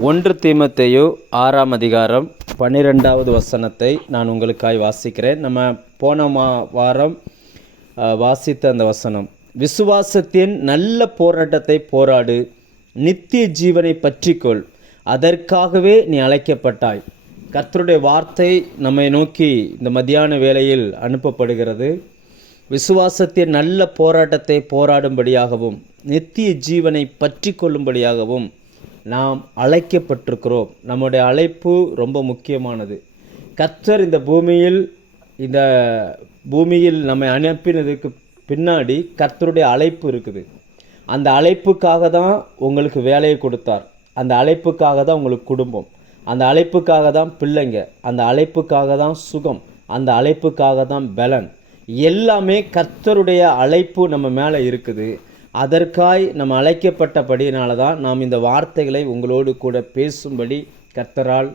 ஒன்று தீமோத்தேயு 6ஆம் அதிகாரம் 12வது வசனத்தை நான் உங்களுக்காய் வாசிக்கிறேன். நம்ம போன வாரம் வாசித்த அந்த வசனம், விசுவாசத்தின் நல்ல போராட்டத்தை போராடு, நித்திய ஜீவனை பற்றிக்கொள், அதற்காகவே நீ அழைக்கப்பட்டாய். கர்த்தருடைய வார்த்தை நம்மை நோக்கி இந்த மத்தியான வேளையில் அனுப்பப்படுகிறது. விசுவாசத்தின் நல்ல போராட்டத்தை போராடும்படியாகவும் நித்திய ஜீவனை பற்றி கொள்ளும்படியாகவும் நாம் அழைக்கப்பட்டிருக்கிறோம். நம்முடைய அழைப்பு ரொம்ப முக்கியமானது. கர்த்தர் இந்த பூமியில் நம்மை அனுப்பினதுக்கு பின்னாடி கர்த்தருடைய அழைப்பு இருக்குது. அந்த அழைப்புக்காக தான் உங்களுக்கு வேலையை கொடுத்தார். அந்த அழைப்புக்காக தான் உங்களுக்கு குடும்பம், அந்த அழைப்புக்காக தான் பிள்ளைங்க, அந்த அழைப்புக்காக தான் சுகம், அந்த அழைப்புக்காக தான் பலன். எல்லாமே கர்த்தருடைய அழைப்பு நம்ம மேலே இருக்குது. அதற்காய் நம்ம அழைக்கப்பட்டபடியினால தான் நாம் இந்த வார்த்தைகளை உங்களோடு கூட பேசும்படி கர்த்தரால்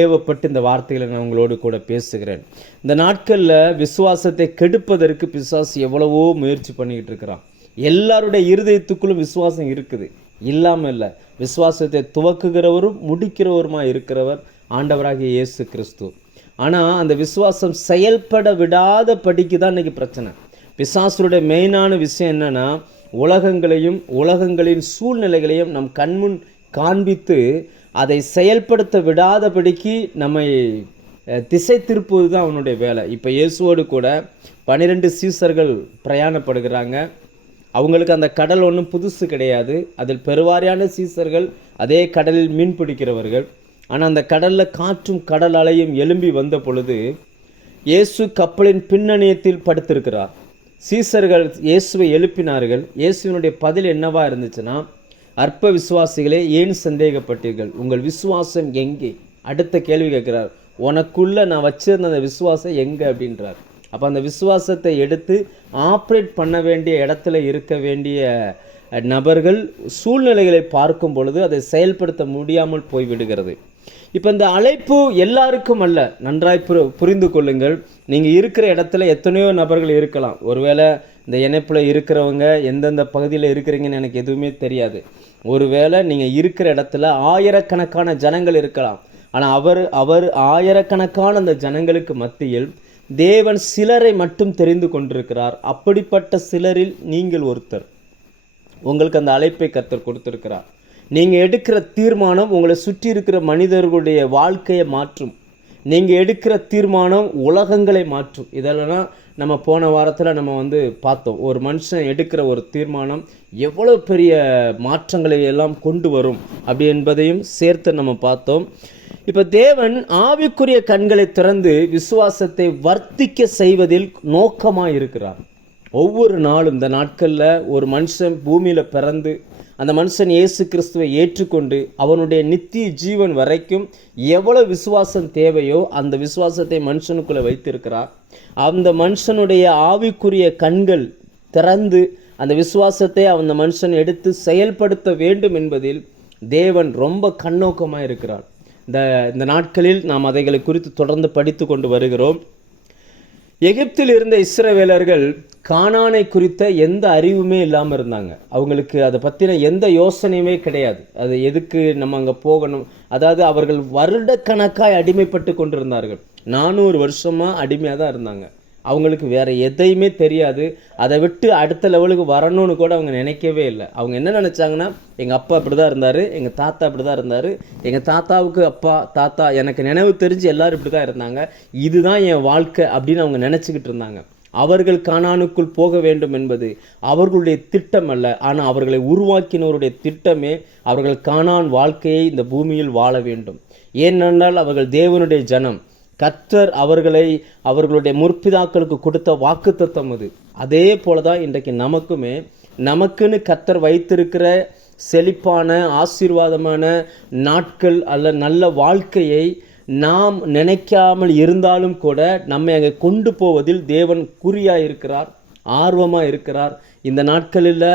ஏவப்பட்டு இந்த வார்த்தைகளை நான் உங்களோடு கூட பேசுகிறேன். இந்த நாட்களில் விசுவாசத்தை கெடுப்பதற்கு பிசாசு எவ்வளவோ முயற்சி பண்ணிக்கிட்டு இருக்கிறான். எல்லாருடைய இருதயத்துக்குள்ளும் விசுவாசம் இருக்குது, இல்லாமல் இல்லை. விசுவாசத்தை துவக்குகிறவரும் முடிக்கிறவருமாக இருக்கிறவர் ஆண்டவராகிய இயேசு கிறிஸ்து. ஆனால் அந்த விசுவாசம் செயல்பட விடாத படிக்கு தான் இன்றைக்கி பிரச்சனை. பிசாசுடைய மெயினான விஷயம் என்னென்னா, உலகங்களின் சூழ்நிலைகளையும் நம் கண்முன் காண்பித்து அதை செயல்படுத்த விடாதபடிக்கு நம்மை திசை திருப்புவது தான் அவனுடைய வேலை. இப்போ இயேசுவோடு கூட 12 சீசர்கள் பிரயாணப்படுகிறாங்க. அவங்களுக்கு அந்த கடல் ஒன்றும் புதுசு கிடையாது. அதில் பெருவாரியான சீசர்கள் அதே கடலில் மீன் பிடிக்கிறவர்கள். ஆனால் அந்த கடலில் காற்றும் கடல் அலையும் எழும்பி வந்த பொழுது இயேசு கப்பலின் பின்னணியத்தில் படுத்திருக்கிறார். சீசர்கள் இயேசுவை எழுப்பினார்கள். இயேசுவினுடைய பதில் என்னவா இருந்துச்சுன்னா, அற்ப விசுவாசிகளே, ஏன் சந்தேகப்பட்டீர்கள்? உங்கள் விசுவாசம் எங்கே? அடுத்த கேள்வி கேட்கிறார். உனக்குள்ள நான் வச்சிருந்த அந்த விசுவாசம் எங்கே அப்படின்றார். அப்போ அந்த விசுவாசத்தை எடுத்து ஆப்ரேட் பண்ண வேண்டிய இடத்துல இருக்க வேண்டிய நபர்கள் சூழ்நிலைகளை பார்க்கும் பொழுது அதை செயல்படுத்த முடியாமல் போய்விடுகிறது. இப்போ இந்த அழைப்பு எல்லாருக்கும் அல்ல, நன்றாய் புரிந்து கொள்ளுங்கள். நீங்கள் இருக்கிற இடத்துல எத்தனையோ நபர்கள் இருக்கலாம். ஒருவேளை இந்த இணைப்பில் இருக்கிறவங்க எந்தெந்த பகுதியில் இருக்கிறீங்கன்னு எனக்கு எதுவுமே தெரியாது. ஒருவேளை நீங்கள் இருக்கிற இடத்துல ஆயிரக்கணக்கான ஜனங்கள் இருக்கலாம். ஆனால் அவர் ஆயிரக்கணக்கான அந்த ஜனங்களுக்கு மத்தியில் தேவன் சிலரை மட்டும் தெரிந்து கொண்டிருக்கிறார். அப்படிப்பட்ட சிலரில் நீங்கள் ஒருத்தர். உங்களுக்கு அந்த அழைப்பை கர்த்தர் கொடுத்திருக்கிறார். நீங்கள் எடுக்கிற தீர்மானம் உங்களை சுற்றி இருக்கிற மனிதர்களுடைய வாழ்க்கையை மாற்றும். நீங்கள் எடுக்கிற தீர்மானம் உலகங்களை மாற்றும். இதெல்லாம் நம்ம போன வாரத்தில் நம்ம பார்த்தோம். ஒரு மனுஷன் எடுக்கிற ஒரு தீர்மானம் எவ்வளோ பெரிய மாற்றங்களை எல்லாம் கொண்டு வரும் அப்படி என்பதையும் சேர்த்து நம்ம பார்த்தோம். இப்போ தேவன் ஆவிக்குரிய கண்களை திறந்து விசுவாசத்தை வர்த்திக்க செய்வதில் நோக்கமாக இருக்கிறார். ஒவ்வொரு நாளும் இந்த நாட்களில் ஒரு மனுஷன் பூமியில் பிறந்து அந்த மனுஷன் இயேசு கிறிஸ்துவை ஏற்றுக்கொண்டு அவனுடைய நித்திய ஜீவன் வரைக்கும் எவ்வளோ விசுவாசம் தேவையோ அந்த விசுவாசத்தை மனுஷனுக்குள்ளே வைத்திருக்கிறார். அந்த மனுஷனுடைய ஆவிக்குரிய கண்கள் திறந்து அந்த விசுவாசத்தை அந்த மனுஷன் எடுத்து செயல்படுத்த வேண்டும் என்பதில் தேவன் ரொம்ப கண்ணோக்கமாக இருக்கிறார். இந்த நாட்களில் நாம் அதைகளை குறித்து தொடர்ந்து படித்து கொண்டு வருகிறோம். எகிப்தில் இருந்த இஸ்ரவேலர்கள் கானானை குறித்த எந்த அறிவுமே இல்லாமல் இருந்தாங்க. அவங்களுக்கு அதை பற்றின எந்த யோசனையுமே கிடையாது. அது எதுக்கு நம்ம அங்கே போகணும், அதாவது அவர்கள் வருடக்கணக்காய் அடிமைப்பட்டு கொண்டிருந்தார்கள். 400 வருஷமாக அடிமையாக தான் இருந்தாங்க. அவங்களுக்கு வேறு எதையுமே தெரியாது. அதை விட்டு அடுத்த லெவலுக்கு வரணும்னு கூட அவங்க நினைக்கவே இல்லை. அவங்க என்ன நினச்சாங்கன்னா, எங்கள் அப்பா அப்படி தான் இருந்தார், எங்கள் தாத்தா அப்படி தான் இருந்தார், எங்கள் தாத்தாவுக்கு அப்பா தாத்தா, எனக்கு நினைவு தெரிஞ்சு எல்லோரும் இப்படி தான் இருந்தாங்க, இதுதான் என் வாழ்க்கை அப்படின்னு அவங்க நினச்சிக்கிட்டு இருந்தாங்க. அவர்கள் கானானுக்குள் போக வேண்டும் என்பது அவர்களுடைய திட்டம் அல்ல. ஆனால் அவர்களை உருவாக்கினவருடைய திட்டமே அவர்கள் கானான் வாழ்க்கையை இந்த பூமியில் வாழ வேண்டும். ஏனென்றால் அவர்கள் தேவனுடைய ஜனம். கர்த்தர் அவர்களுடைய முற்பிதாக்களுக்கு கொடுத்த வாக்குத்தத்தம் அது. அதே போல தான் இன்றைக்கு நமக்குன்னு கர்த்தர் வைத்திருக்கிற செழிப்பான ஆசீர்வாதமான நாட்கள் அல்ல நல்ல வாழ்க்கையை நாம் நினைக்காமல் இருந்தாலும் கூட நம்மை அங்கே கொண்டு போவதில் தேவன் குறியாக இருக்கிறார், ஆர்வமாக இருக்கிறார். இந்த நாட்களில்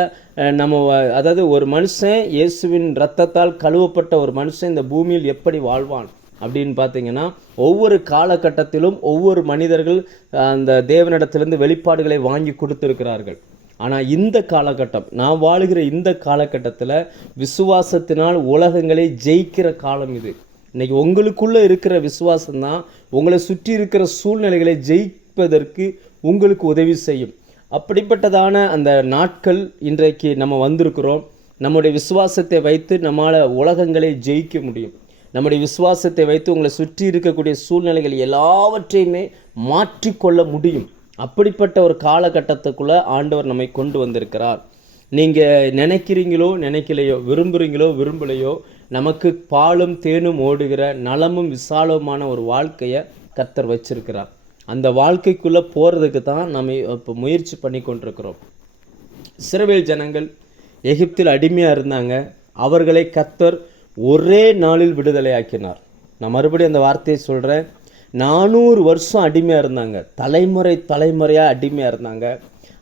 அதாவது ஒரு மனுஷன் இயேசுவின் இரத்தத்தால் கழுவப்பட்ட ஒரு மனுஷன் இந்த பூமியில் எப்படி வாழ்வான் அப்படின்னு பார்த்தீங்கன்னா, ஒவ்வொரு காலகட்டத்திலும் ஒவ்வொரு மனிதர்கள் அந்த தேவனிடத்திலிருந்து வெளிப்பாடுகளை வாங்கி கொடுத்துருக்கிறார்கள். ஆனால் இந்த காலகட்டம், நான் வாழுகிற இந்த காலகட்டத்தில் விசுவாசத்தினால் உலகங்களை ஜெயிக்கிற காலம் இது. இன்றைக்கி உங்களுக்குள்ளே இருக்கிற விசுவாசம்தான் உங்களை சுற்றி இருக்கிற சூழ்நிலைகளை ஜெயிப்பதற்கு உங்களுக்கு உதவி செய்யும். அப்படிப்பட்டதான அந்த நாட்கள் இன்றைக்கு நம்ம வந்திருக்கிறோம். நம்முடைய விசுவாசத்தை வைத்து நம்மளால் உலகங்களை ஜெயிக்க முடியும். நம்முடைய விசுவாசத்தை வைத்து உங்களை சுற்றி இருக்கக்கூடிய சூழ்நிலைகள் எல்லாவற்றையுமே மாற்றிக்கொள்ள முடியும். அப்படிப்பட்ட ஒரு காலகட்டத்துக்குள்ளே ஆண்டவர் நம்மை கொண்டு வந்திருக்கிறார். நீங்கள் நினைக்கிறீங்களோ நினைக்கலையோ, விரும்புகிறீங்களோ விரும்பலையோ, நமக்கு பாலும் தேனும் ஓடுகிற நலமும் விசாலமான ஒரு வாழ்க்கையை கர்த்தர் வச்சிருக்கிறார். அந்த வாழ்க்கைக்குள்ளே போகிறதுக்கு தான் நம்ம இப்போ முயற்சி பண்ணி கொண்டிருக்கிறோம். இஸ்ரவேல் ஜனங்கள் எகிப்தில் அடிமையாக இருந்தாங்க. அவர்களை கர்த்தர் ஒரே நாளில் விடுதலை ஆக்கினார். நான் மறுபடியும் அந்த வார்த்தையை சொல்கிறேன். 400 வருஷம் அடிமையாக இருந்தாங்க. தலைமுறையாக அடிமையாக இருந்தாங்க.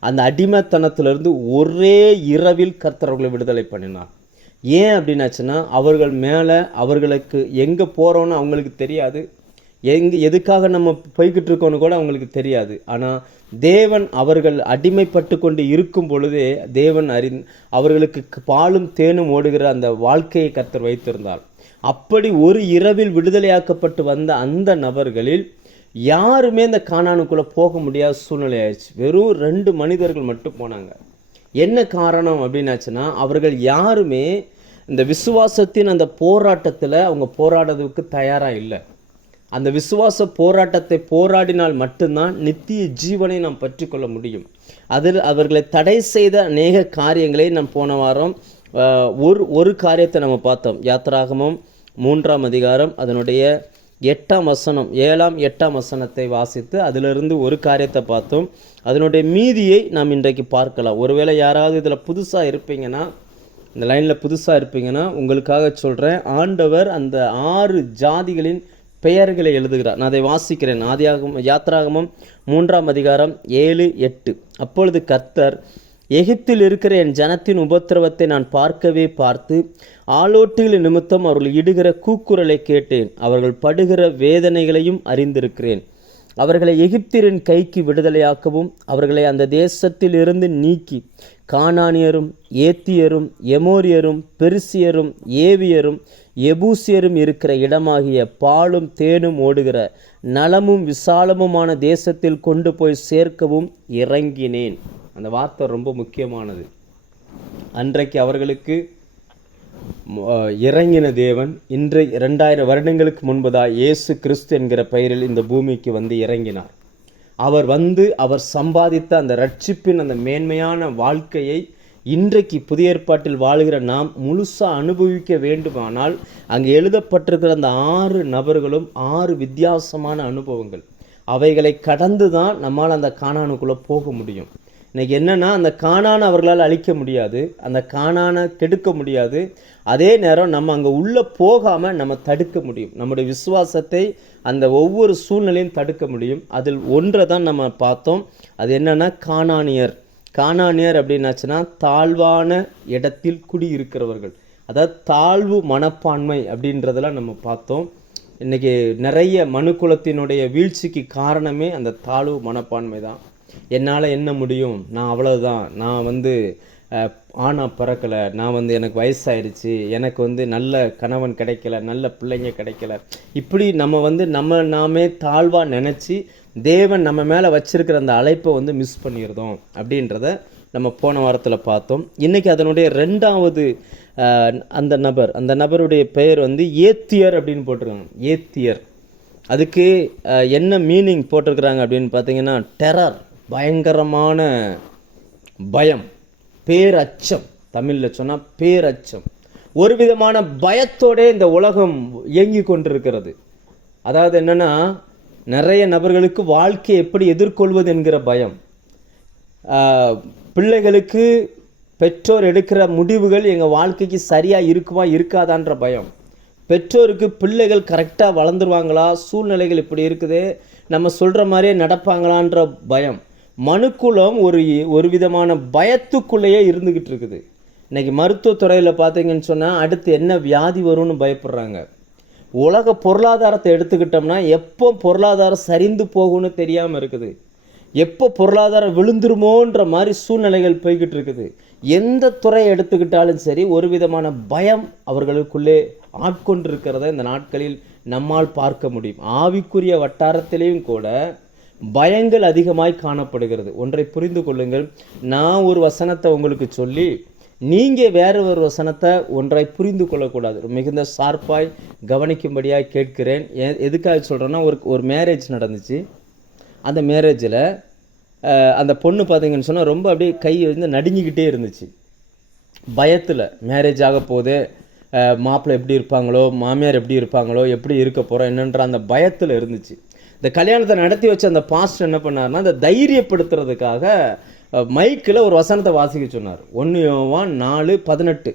அந்த அடிமைத்தனத்திலிருந்து ஒரே இரவில் கர்த்தர் அவர்களை விடுதலை பண்ணினார். ஏன் அப்படின்னாச்சுன்னா, அவர்கள் மேலே அவர்களுக்கு எங்கே போகிறோன்னு அவங்களுக்கு தெரியாது, எதுக்காக நம்ம போய்கிட்டு இருக்கோன்னு கூட அவங்களுக்கு தெரியாது. ஆனால் தேவன் அவர்கள் அடிமைப்பட்டு கொண்டு இருக்கும் பொழுதே தேவன் அவர்களுக்கு பாலும் தேனும் ஓடுகிற அந்த வாழ்க்கையை கர்த்தர் வைத்திருந்தார். அப்படி ஒரு இரவில் விடுதலையாக்கப்பட்டு வந்த அந்த நபர்களில் யாருமே இந்த கானானுக்குள்ளே போக முடியாத சூழ்நிலை ஆயிடுச்சு. வெறும் 2 மனிதர்கள் மட்டும் போனாங்க. என்ன காரணம் அப்படின்னாச்சுன்னா, அவர்கள் யாருமே இந்த விசுவாசத்தின் அந்த போராட்டத்தில் அவங்க போராடுறதுக்கு தயாராக இல்லை. அந்த விசுவாச போராட்டத்தை போராடினால் மட்டும்தான் நித்திய ஜீவனை நாம் பற்றி கொள்ள முடியும். அதில் அவர்களை தடை செய்த அநேக காரியங்களை நாம் போன வாரம் ஒரு காரியத்தை நம்ம பார்த்தோம். யாத்திராகமம் 3ஆம் அதிகாரம் அதனுடைய 8ஆம் வசனம் 7ஆம் 8ஆம் வசனத்தை வாசித்து அதிலிருந்து ஒரு காரியத்தை பார்த்தோம். அதனுடைய மீதியை நாம் இன்றைக்கு பார்க்கலாம். ஒருவேளை யாராவது இதில் புதுசாக இருப்பீங்கன்னா, இந்த லைனில் புதுசாக இருப்பீங்கன்னா உங்களுக்காக சொல்கிறேன். ஆண்டவர் அந்த 6 ஜாதிகளின் பெயர்களை எழுதுகிறார். நான் அதை வாசிக்கிறேன். யாத்திராகமம் 3ஆம் அதிகாரம் 7, 8. அப்பொழுது கர்த்தர், எகிப்தில் இருக்கிற என் ஜனத்தின் உபத்திரவத்தை நான் பார்த்து ஆளோட்டிகளின் நிமித்தம் அவர்கள் இடுகிற கூக்குரலை கேட்டேன். அவர்கள் படுகிற வேதனைகளையும் அறிந்திருக்கிறேன். அவர்களை எகிப்தியரின் கைக்கு விடுதலையாக்கவும் அவர்களை அந்த தேசத்தில் இருந்து நீக்கி கானானியரும் ஏத்தியரும் எமோரியரும் பெருசியரும் ஏவியரும் எபூசியரும் இருக்கிற இடமாகிய பாலும் தேனும் ஓடுகிற நலமும் விசாலமுமான தேசத்தில் கொண்டு போய் சேர்க்கவும் இறங்கினேன். அந்த வார்த்தை ரொம்ப முக்கியமானது. அன்றைக்கு அவர்களுக்கு இறங்கின தேவன் இன்று 2000 வருடங்களுக்கு முன்பதாக இயேசு கிறிஸ்து என்கிற பெயரில் இந்த பூமிக்கு வந்து இறங்கினார். அவர் சம்பாதித்த அந்த ரட்சிப்பின் அந்த மேன்மையான வாழ்க்கையை இன்றைக்கு புதிய ஏற்பாட்டில் வாழ்கிற நாம் முழுசாக அனுபவிக்க வேண்டுமானால் அங்கே எழுதப்பட்டிருக்கிற அந்த 6 நபர்களும் 6 வித்தியாசமான அனுபவங்கள். அவைகளை கடந்து தான் நம்மால் அந்த கானானுக்குள்ளே போக முடியும். இன்றைக்கி என்னென்னா, அந்த கானானை அவர்களால் அழிக்க முடியாது, அந்த கானானை கெடுக்க முடியாது. அதே நேரம் நம்ம அங்கே உள்ளே போகாமல் நம்ம தடுக்க முடியும். நம்முடைய விசுவாசத்தை அந்த ஒவ்வொரு சூழ்நிலையும் தடுக்க முடியும். அதில் ஒன்றை தான் நம்ம பார்த்தோம். அது என்னென்னா, கானானியர் அப்படின்னாச்சுன்னா தாழ்வான இடத்தில் குடியிருக்கிறவர்கள், அதாவது தாழ்வு மனப்பான்மை அப்படின்றதெல்லாம் நம்ம பார்த்தோம். இன்றைக்கி நிறைய மனுக்குலத்தினுடைய வீழ்ச்சிக்கு காரணமே அந்த தாழ்வு மனப்பான்மை தான். என்னால் என்ன முடியும், நான் அவ்வளோதான், நான் ஆணா பிறக்கலை, நான் எனக்கு வயசாயிருச்சு, எனக்கு நல்ல கணவன் கிடைக்கல, நல்ல பிள்ளைங்க கிடைக்கல, இப்படி நம்ம நாமே தாழ்வாக நினச்சி தேவன் நம்ம மேலே வச்சிருக்கிற அந்த அழைப்பை மிஸ் பண்ணிடுறோம் அப்படின்றத நம்ம போன வாரத்தில் பார்த்தோம். இன்றைக்கி அதனுடைய 2வது அந்த நபருடைய பெயர் ஏத்தியர் அப்படின்னு போட்டிருக்காங்க. ஏத்தியர், அதுக்கு என்ன மீனிங் போட்டிருக்கிறாங்க அப்படின்னு பார்த்தீங்கன்னா, டெரர், பயங்கரமான பயம், பேரச்சம். தமிழில் சொன்னால் பேரச்சம். ஒரு விதமான பயத்தோடே இந்த உலகம் இயங்கி கொண்டிருக்கிறது. அதாவது என்னென்னா, நிறைய நபர்களுக்கு வாழ்க்கையை எப்படி எதிர்கொள்வது என்கிற பயம், பிள்ளைகளுக்கு பெற்றோர் எடுக்கிற முடிவுகள் எங்கள் வாழ்க்கைக்கு சரியாக இருக்குமா இருக்காதான்ற பயம், பெற்றோருக்கு பிள்ளைகள் கரெக்டாக வளர்ந்துருவாங்களா, சூழ்நிலைகள் இப்படி இருக்குது, நம்ம சொல்கிற மாதிரியே நடப்பாங்களான்ற பயம். மனுக்குலம் ஒரு விதமான பயத்துக்குள்ளேயே இருந்துக்கிட்டு இருக்குது. இன்றைக்கி மருத்துவத்துறையில் பார்த்தீங்கன்னு சொன்னால் அடுத்து என்ன வியாதி வரும்னு பயப்படுறாங்க. உலக பொருளாதாரத்தை எடுத்துக்கிட்டோம்னா எப்போ பொருளாதாரம் சரிந்து போகும்னு தெரியாமல் இருக்குது. எப்போ பொருளாதாரம் விழுந்துருமோன்ற மாதிரி சூழ்நிலைகள் போய்கிட்டு இருக்குது. எந்த துறையை எடுத்துக்கிட்டாலும் சரி, ஒரு விதமான பயம் அவர்களுக்குள்ளே ஆட்கொண்டிருக்கிறத இந்த நாட்களில் நம்மால் பார்க்க முடியும். ஆவிக்குரிய வட்டாரத்திலேயும் கூட பயங்கள் அதிகமாய் காணப்படுகிறது. ஒன்றை புரிந்து கொள்ளுங்கள், நான் ஒரு வசனத்தை உங்களுக்கு சொல்லி நீங்கள் வேறு ஒரு வசனத்தை ஒன்றை புரிந்து கொள்ளக்கூடாது. மிகுந்த ஷார்ப்பாய் கவனிக்கும்படியாக கேட்கிறேன். எதுக்காக சொல்கிறேன்னா, ஒரு மேரேஜ் நடந்துச்சு. அந்த மேரேஜில் அந்த பொண்ணு பார்த்தீங்கன்னு சொன்னால் ரொம்ப அப்படியே கை வந்து நடுங்கிக்கிட்டே இருந்துச்சு. பயத்தில் மேரேஜ் ஆக போது, மாப்பிள்ளை எப்படி இருப்பாங்களோ, மாமியார் எப்படி இருப்பாங்களோ, எப்படி இருக்க போகிறோம் என்னன்ற அந்த பயத்தில் இருந்துச்சு. இந்த கல்யாணத்தை நடத்தி வச்ச அந்த பாஸ்டர் என்ன பண்ணார்னா, அந்த தைரியப்படுத்துறதுக்காக மைக்கில் ஒரு வசனத்தை வாசிக்க சொன்னார். 1 யோவான் 4:18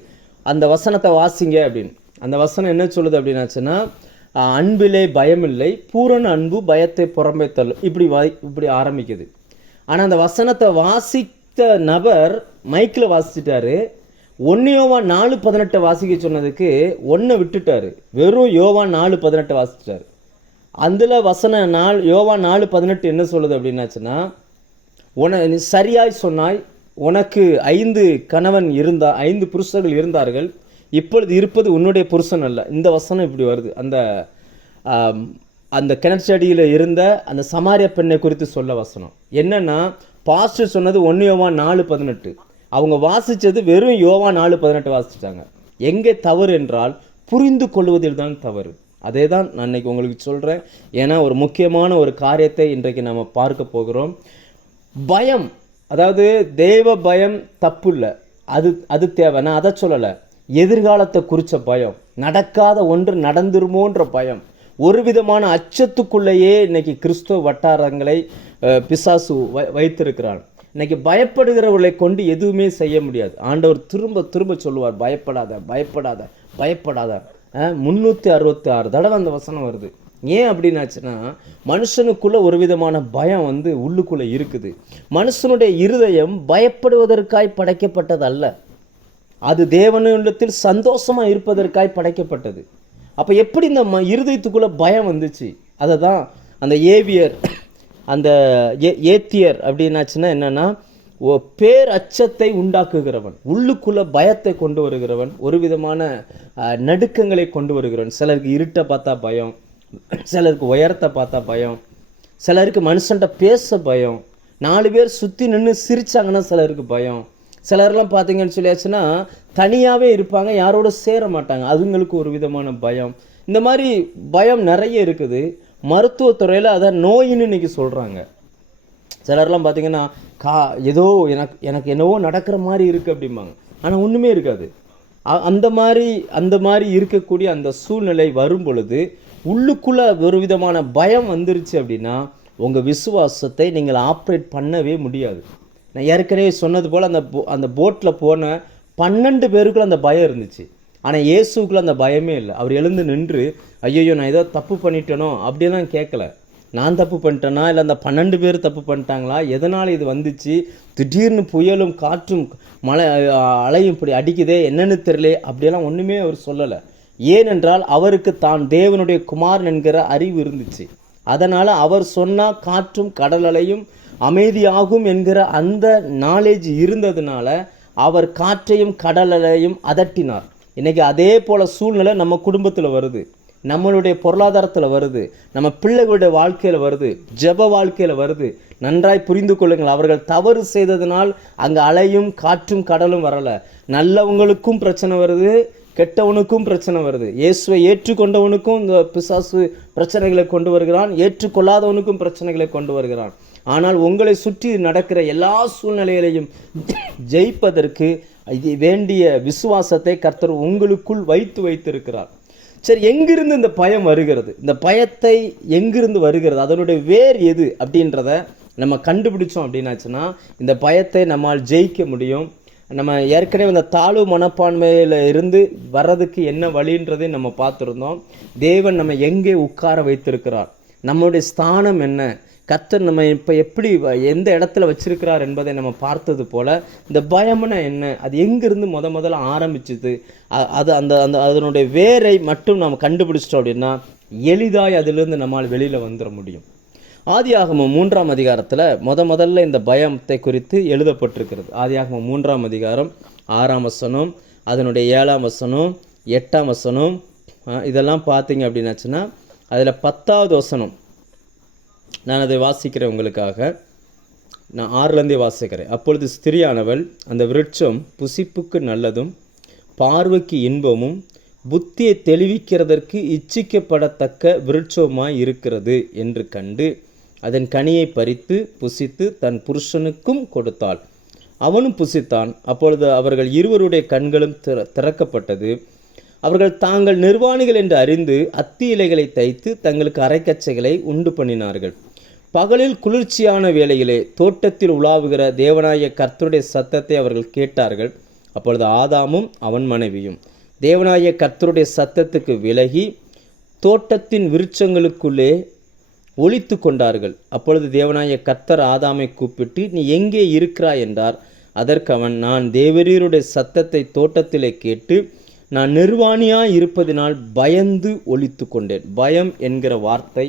அந்த வசனத்தை வாசிங்க அப்படின்னு. அந்த வசனம் என்ன சொல்லுது அப்படின்னாச்சுன்னா, அன்பிலே பயமில்லை, பூரண அன்பு பயத்தை புறம்பே தள்ளும், இப்படி ஆரம்பிக்குது. ஆனால் அந்த வசனத்தை வாசித்த நபர் மைக்கில் வாசிச்சிட்டாரு. 1 யோவான் 4:18 வாசிக்க சொன்னதுக்கு 1 விட்டுட்டாரு, வெறும் யோவான் 4:18 வாசிச்சிட்டாரு. அதில் வசனம் யோவான் 4:18 என்ன சொல்லுது அப்படின்னாச்சுன்னா, நீ சரியாய் சொன்னாய், உனக்கு 5 புருஷர்கள் இருந்தார்கள், இப்பொழுது இருப்பது உன்னுடைய புருஷன் அல்ல. இந்த வசனம் இப்படி வருது. அந்த கிணற்றடியில் இருந்த அந்த சமாரிய பெண்ணை குறித்து சொல்ல வசனம் என்னன்னா, பாஸ்டர் சொன்னது 1 யோவான் 4:18, அவங்க வாசித்தது வெறும் யோவான் 4:18 வாசிச்சிட்டாங்க. எங்கே தவறு என்றால் புரிந்து கொள்வதில் தான் தவறு. அதே தான் நான் இன்னைக்கு உங்களுக்கு சொல்கிறேன். ஏன்னா ஒரு முக்கியமான ஒரு காரியத்தை இன்றைக்கு நம்ம பார்க்க போகிறோம். பயம், அதாவது தேவ பயம் தப்பு இல்லை, அது தேவை. நான் அதை சொல்லலை. எதிர்காலத்தை குறித்த பயம், நடக்காத ஒன்று நடந்துருமோன்ற பயம், ஒரு விதமான அச்சத்துக்குள்ளேயே இன்னைக்கு கிறிஸ்துவ வட்டாரங்களை பிசாசு வைத்திருக்கிறான். இன்னைக்கு பயப்படுகிறவர்களை கொண்டு எதுவுமே செய்ய முடியாது. ஆண்டவர் திரும்ப திரும்ப சொல்லுவார், பயப்படாத பயப்படாத பயப்படாத. 366 தடவை அந்த வசனம் வருது. ஏன் அப்படின்னாச்சுன்னா, மனுஷனுக்குள்ள ஒரு விதமான பயம் வந்து உள்ளுக்குள்ளே இருக்குது. மனுஷனுடைய இருதயம் பயப்படுவதற்காய் படைக்கப்பட்டது அல்ல, அது தேவனிடத்தில் சந்தோஷமாக இருப்பதற்காய் படைக்கப்பட்டது. அப்போ எப்படி இந்த இருதயத்துக்குள்ளே பயம் வந்துச்சு? அதை தான் அந்த அந்த ஏத்தியர் அப்படின்னாச்சுன்னா என்னென்னா, பேர் அச்சத்தை உண்டாக்குகிறவன், உள்ளுக்குள்ளே பயத்தை கொண்டு வருகிறவன், ஒரு விதமான நடுக்கங்களை கொண்டு வருகிறவன். சிலருக்கு இருட்டை பார்த்தா பயம், சிலருக்கு உயரத்தை பார்த்தா பயம், சிலருக்கு மனுஷன்ட்ட பேச பயம், 4 பேர் சுற்றி நின்று சிரிச்சாங்கன்னா சிலருக்கு பயம், சிலர்லாம் பார்த்தீங்கன்னு சொல்லியாச்சுன்னா தனியாகவே இருப்பாங்க, யாரோட சேர மாட்டாங்க, அதுங்களுக்கு ஒரு விதமான பயம். இந்த மாதிரி பயம் நிறைய இருக்குது. மருத்துவத்துறையில் அதை நோயின்னு இன்னைக்கு சொல்கிறாங்க. சிலர்லாம் பார்த்தீங்கன்னா ஏதோ எனக்கு என்னவோ நடக்கிற மாதிரி இருக்குது அப்படிம்பாங்க, ஆனால் ஒன்றுமே இருக்காது. அந்த மாதிரி இருக்கக்கூடிய அந்த சூழ்நிலை வரும் பொழுது உள்ளுக்குள்ளே ஒரு விதமான பயம் வந்துருச்சு அப்படின்னா உங்கள் விசுவாசத்தை நீங்கள் ஆப்ரேட் பண்ணவே முடியாது. நான் ஏற்கனவே சொன்னது போல் அந்த போட்டில் போன 12 பேருக்குள்ள அந்த பயம் இருந்துச்சு. ஆனால் இயேசுக்குள்ள அந்த பயமே இல்லை. அவர் எழுந்து நின்று, ஐயோ நான் ஏதோ தப்பு பண்ணிட்டேனோ அப்படியெல்லாம் கேட்கல. நான் தப்பு பண்ணிட்டேனா, இல்லை அந்த 12 பேர் தப்பு பண்ணிட்டாங்களா, எதனால் இது வந்துச்சு, திடீர்னு புயலும் காற்றும் மழை அலையும் இப்படி அடிக்குதே என்னன்னு தெரியல, அப்படியெல்லாம் ஒன்றுமே அவர் சொல்லலை. ஏனென்றால் அவருக்கு தான் தேவனுடைய குமாரன் என்கிற அறிவு இருந்துச்சு. அதனால் அவர் சொன்னால் காற்றும் கடல் அலையும் அமைதியாகும் என்கிற அந்த நாலேஜ் இருந்ததுனால அவர் காற்றையும் கடல் அலையும் அதட்டினார். இன்றைக்கி அதே போல் சூழ்நிலை நம்ம குடும்பத்தில் வருது, நம்மளுடைய பொருளாதாரத்தில் வருது, நம்ம பிள்ளைகளுடைய வாழ்க்கையில் வருது, ஜெப வாழ்க்கையில் வருது. நன்றாய் புரிந்து கொள்ளுங்கள், அவர்கள் தவறு செய்ததினால் அங்கே அலையும் காற்றும் கடலும் வரலை. நல்லவங்களுக்கும் பிரச்சனை வருது, கெட்டவனுக்கும் பிரச்சனை வருது. இயேசுவை ஏற்றுக்கொண்டவனுக்கும் இந்த பிசாசு பிரச்சனைகளை கொண்டு வருகிறான், ஏற்றுக்கொள்ளாதவனுக்கும் பிரச்சனைகளை கொண்டு வருகிறான். ஆனால் உங்களை சுற்றி நடக்கிற எல்லா சூழ்நிலைகளையும் ஜெயிப்பதற்கு வேண்டிய விசுவாசத்தை கர்த்தர் உங்களுக்குள் வைத்திருக்கிறார். சரி, எங்கிருந்து இந்த பயம் வருகிறது? இந்த பயத்தை எங்கிருந்து வருகிறது, அதனுடைய வேர் எது அப்படின்றத நம்ம கண்டுபிடிச்சோம் அப்படின்னாச்சுன்னா இந்த பயத்தை நம்மால் ஜெயிக்க முடியும். நம்ம ஏற்கனவே இந்த தாழ்வு மனப்பான்மையில் இருந்து வர்றதுக்கு என்ன வழின்றதை நம்ம பார்த்துருந்தோம். தேவன் நம்ம எங்கே உட்கார வைத்திருக்கிறார், நம்மளுடைய ஸ்தானம் என்ன, கர்த்தர் நம்ம இப்போ எப்படி எந்த இடத்துல வச்சிருக்கிறார் என்பதை நம்ம பார்த்தது போல் இந்த பயம்னா என்ன, அது எங்கேருந்து முதல்ல ஆரம்பிச்சுது, அது அதனுடைய வேரை மட்டும் நம்ம கண்டுபிடிச்சிட்டோம் அப்படின்னா எளிதாய் அதிலிருந்து நம்மால் வெளியில் வந்துட முடியும். ஆதியாகமம் 3ஆம் அதிகாரத்தில் முதல்ல இந்த பயத்தை குறித்து எழுதப்பட்டிருக்கிறது. ஆதியாகமம் 3ஆம் அதிகாரம் 6ஆம் வசனம், அதனுடைய 7ஆம் வசனம், 8ஆம் வசனம், இதெல்லாம் பார்த்தீங்க அப்படின்னாச்சுன்னா அதில் 10வது வசனம் நான் அதை வாசிக்கிறேன் உங்களுக்காக. நான் 6லேருந்தே வாசிக்கிறேன். அப்பொழுது ஸ்திரியானவள், அந்த விருட்சம் புசிப்புக்கு நல்லதும் பார்வைக்கு இன்பமும் புத்தியை தெளிவிக்கிறதற்கு இச்சிக்கப்படத்தக்க விருட்சமாய் இருக்கிறது என்று கண்டு அதன் கனியை பறித்து புசித்து தன் புருஷனுக்கும் கொடுத்தாள். அவனும் புசித்தான். அப்பொழுது அவர்கள் இருவருடைய கண்களும் திறக்கப்பட்டது. அவர்கள் தாங்கள் நிர்வாணிகள் என்று அறிந்து அத்தி இலைகளை தைத்து தங்களுக்கு அரைக்கச்சைகளை உண்டு பண்ணினார்கள். பகலில் குளிர்ச்சியான வேளையிலே தோட்டத்தில் உலாவுகிற தேவனாய கர்த்தருடைய சத்தத்தை அவர்கள் கேட்டார்கள். அப்பொழுது ஆதாமும் அவன் மனைவியும் தேவனாய கர்த்தருடைய சத்தத்துக்கு விலகி தோட்டத்தின் விருட்சங்களுக்குள்ளே ஒளித்து கொண்டார்கள். அப்பொழுது தேவனாய கர்த்தர் ஆதாமை கூப்பிட்டு, நீ எங்கே இருக்கிறாய் என்றார். அதற்கு அவன், நான் தேவரீருடைய சத்தத்தை தோட்டத்திலே கேட்டு நான் நிர்வாணியாய் இருப்பதினால் பயந்து ஒளித்து கொண்டேன். பயம் என்கிற வார்த்தை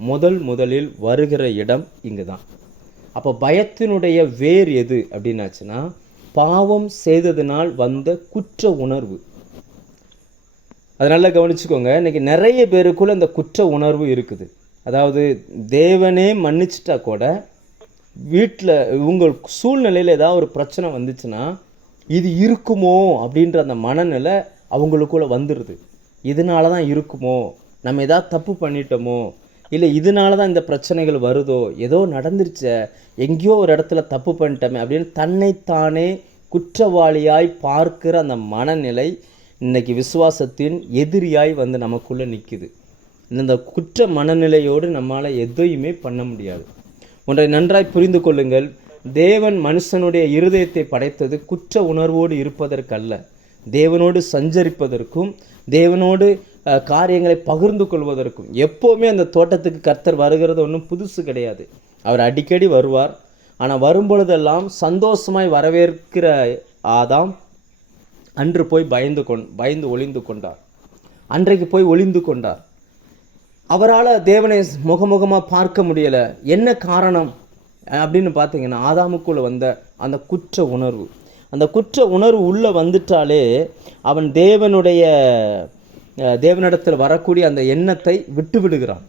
முதலில் வருகிற இடம் இங்கு தான். அப்போ பயத்தினுடைய வேர் எது அப்படின்னாச்சுன்னா பாவம் செய்ததினால் வந்த குற்ற உணர்வு. அதனால கவனிச்சுக்கோங்க, இன்னைக்கு நிறைய பேருக்குள்ள இந்த குற்ற உணர்வு இருக்குது. அதாவது தேவனே மன்னிச்சிட்டா கூட வீட்டில் உங்கள் சூழ்நிலையில் ஏதாவது ஒரு பிரச்சனை வந்துச்சுன்னா இது இருக்குமோ அப்படின்ற அந்த மனநிலை அவங்களுக்குள்ள வந்துடுது. இதனால தான் இருக்குமோ, நம்ம ஏதாவது தப்பு பண்ணிட்டோமோ, இல்லை இதனால தான் இந்த பிரச்சனைகள் வருதோ, ஏதோ நடந்துருச்ச, எங்கேயோ ஒரு இடத்துல தப்பு பண்ணிட்டோமே அப்படின்னு தன்னைத்தானே குற்றவாளியாய் பார்க்கிற அந்த மனநிலை இன்னைக்கு விசுவாசத்தின் எதிரியாய் வந்து நமக்குள்ளே நிற்குது. இந்த குற்ற மனநிலையோடு நம்மளால் எதையுமே பண்ண முடியாது. ஒன்றை நன்றாய் புரிந்து கொள்ளுங்கள், தேவன் மனுஷனுடைய இருதயத்தை படைத்தது குற்ற உணர்வோடு இருப்பதற்கல்ல, தேவனோடு சஞ்சரிப்பதற்கும் தேவனோடு காரியங்களை பகிர்ந்து கொள்வதற்கும். எப்போவுமே அந்த தோட்டத்துக்கு கர்த்தர் வருகிறது ஒன்றும் புதுசு கிடையாது. அவர் அடிக்கடி வருவார். ஆனால் வரும்பொழுதெல்லாம் சந்தோஷமாய் வரவேற்கிற ஆதாம் அன்று போய் பயந்து ஒளிந்து கொண்டார். அன்றைக்கு போய் ஒளிந்து கொண்டார். அவரால் தேவனை முகமுகமாக பார்க்க முடியலை. என்ன காரணம் அப்படின்னு பார்த்தீங்கன்னா ஆதாமுக்குள்ளே வந்த அந்த குற்ற உணர்வு. அந்த குற்ற உணர்வு உள்ளே வந்துட்டாலே அவன் தேவனிடத்தில் வரக்கூடிய அந்த எண்ணத்தை விட்டு விடுகிறான்.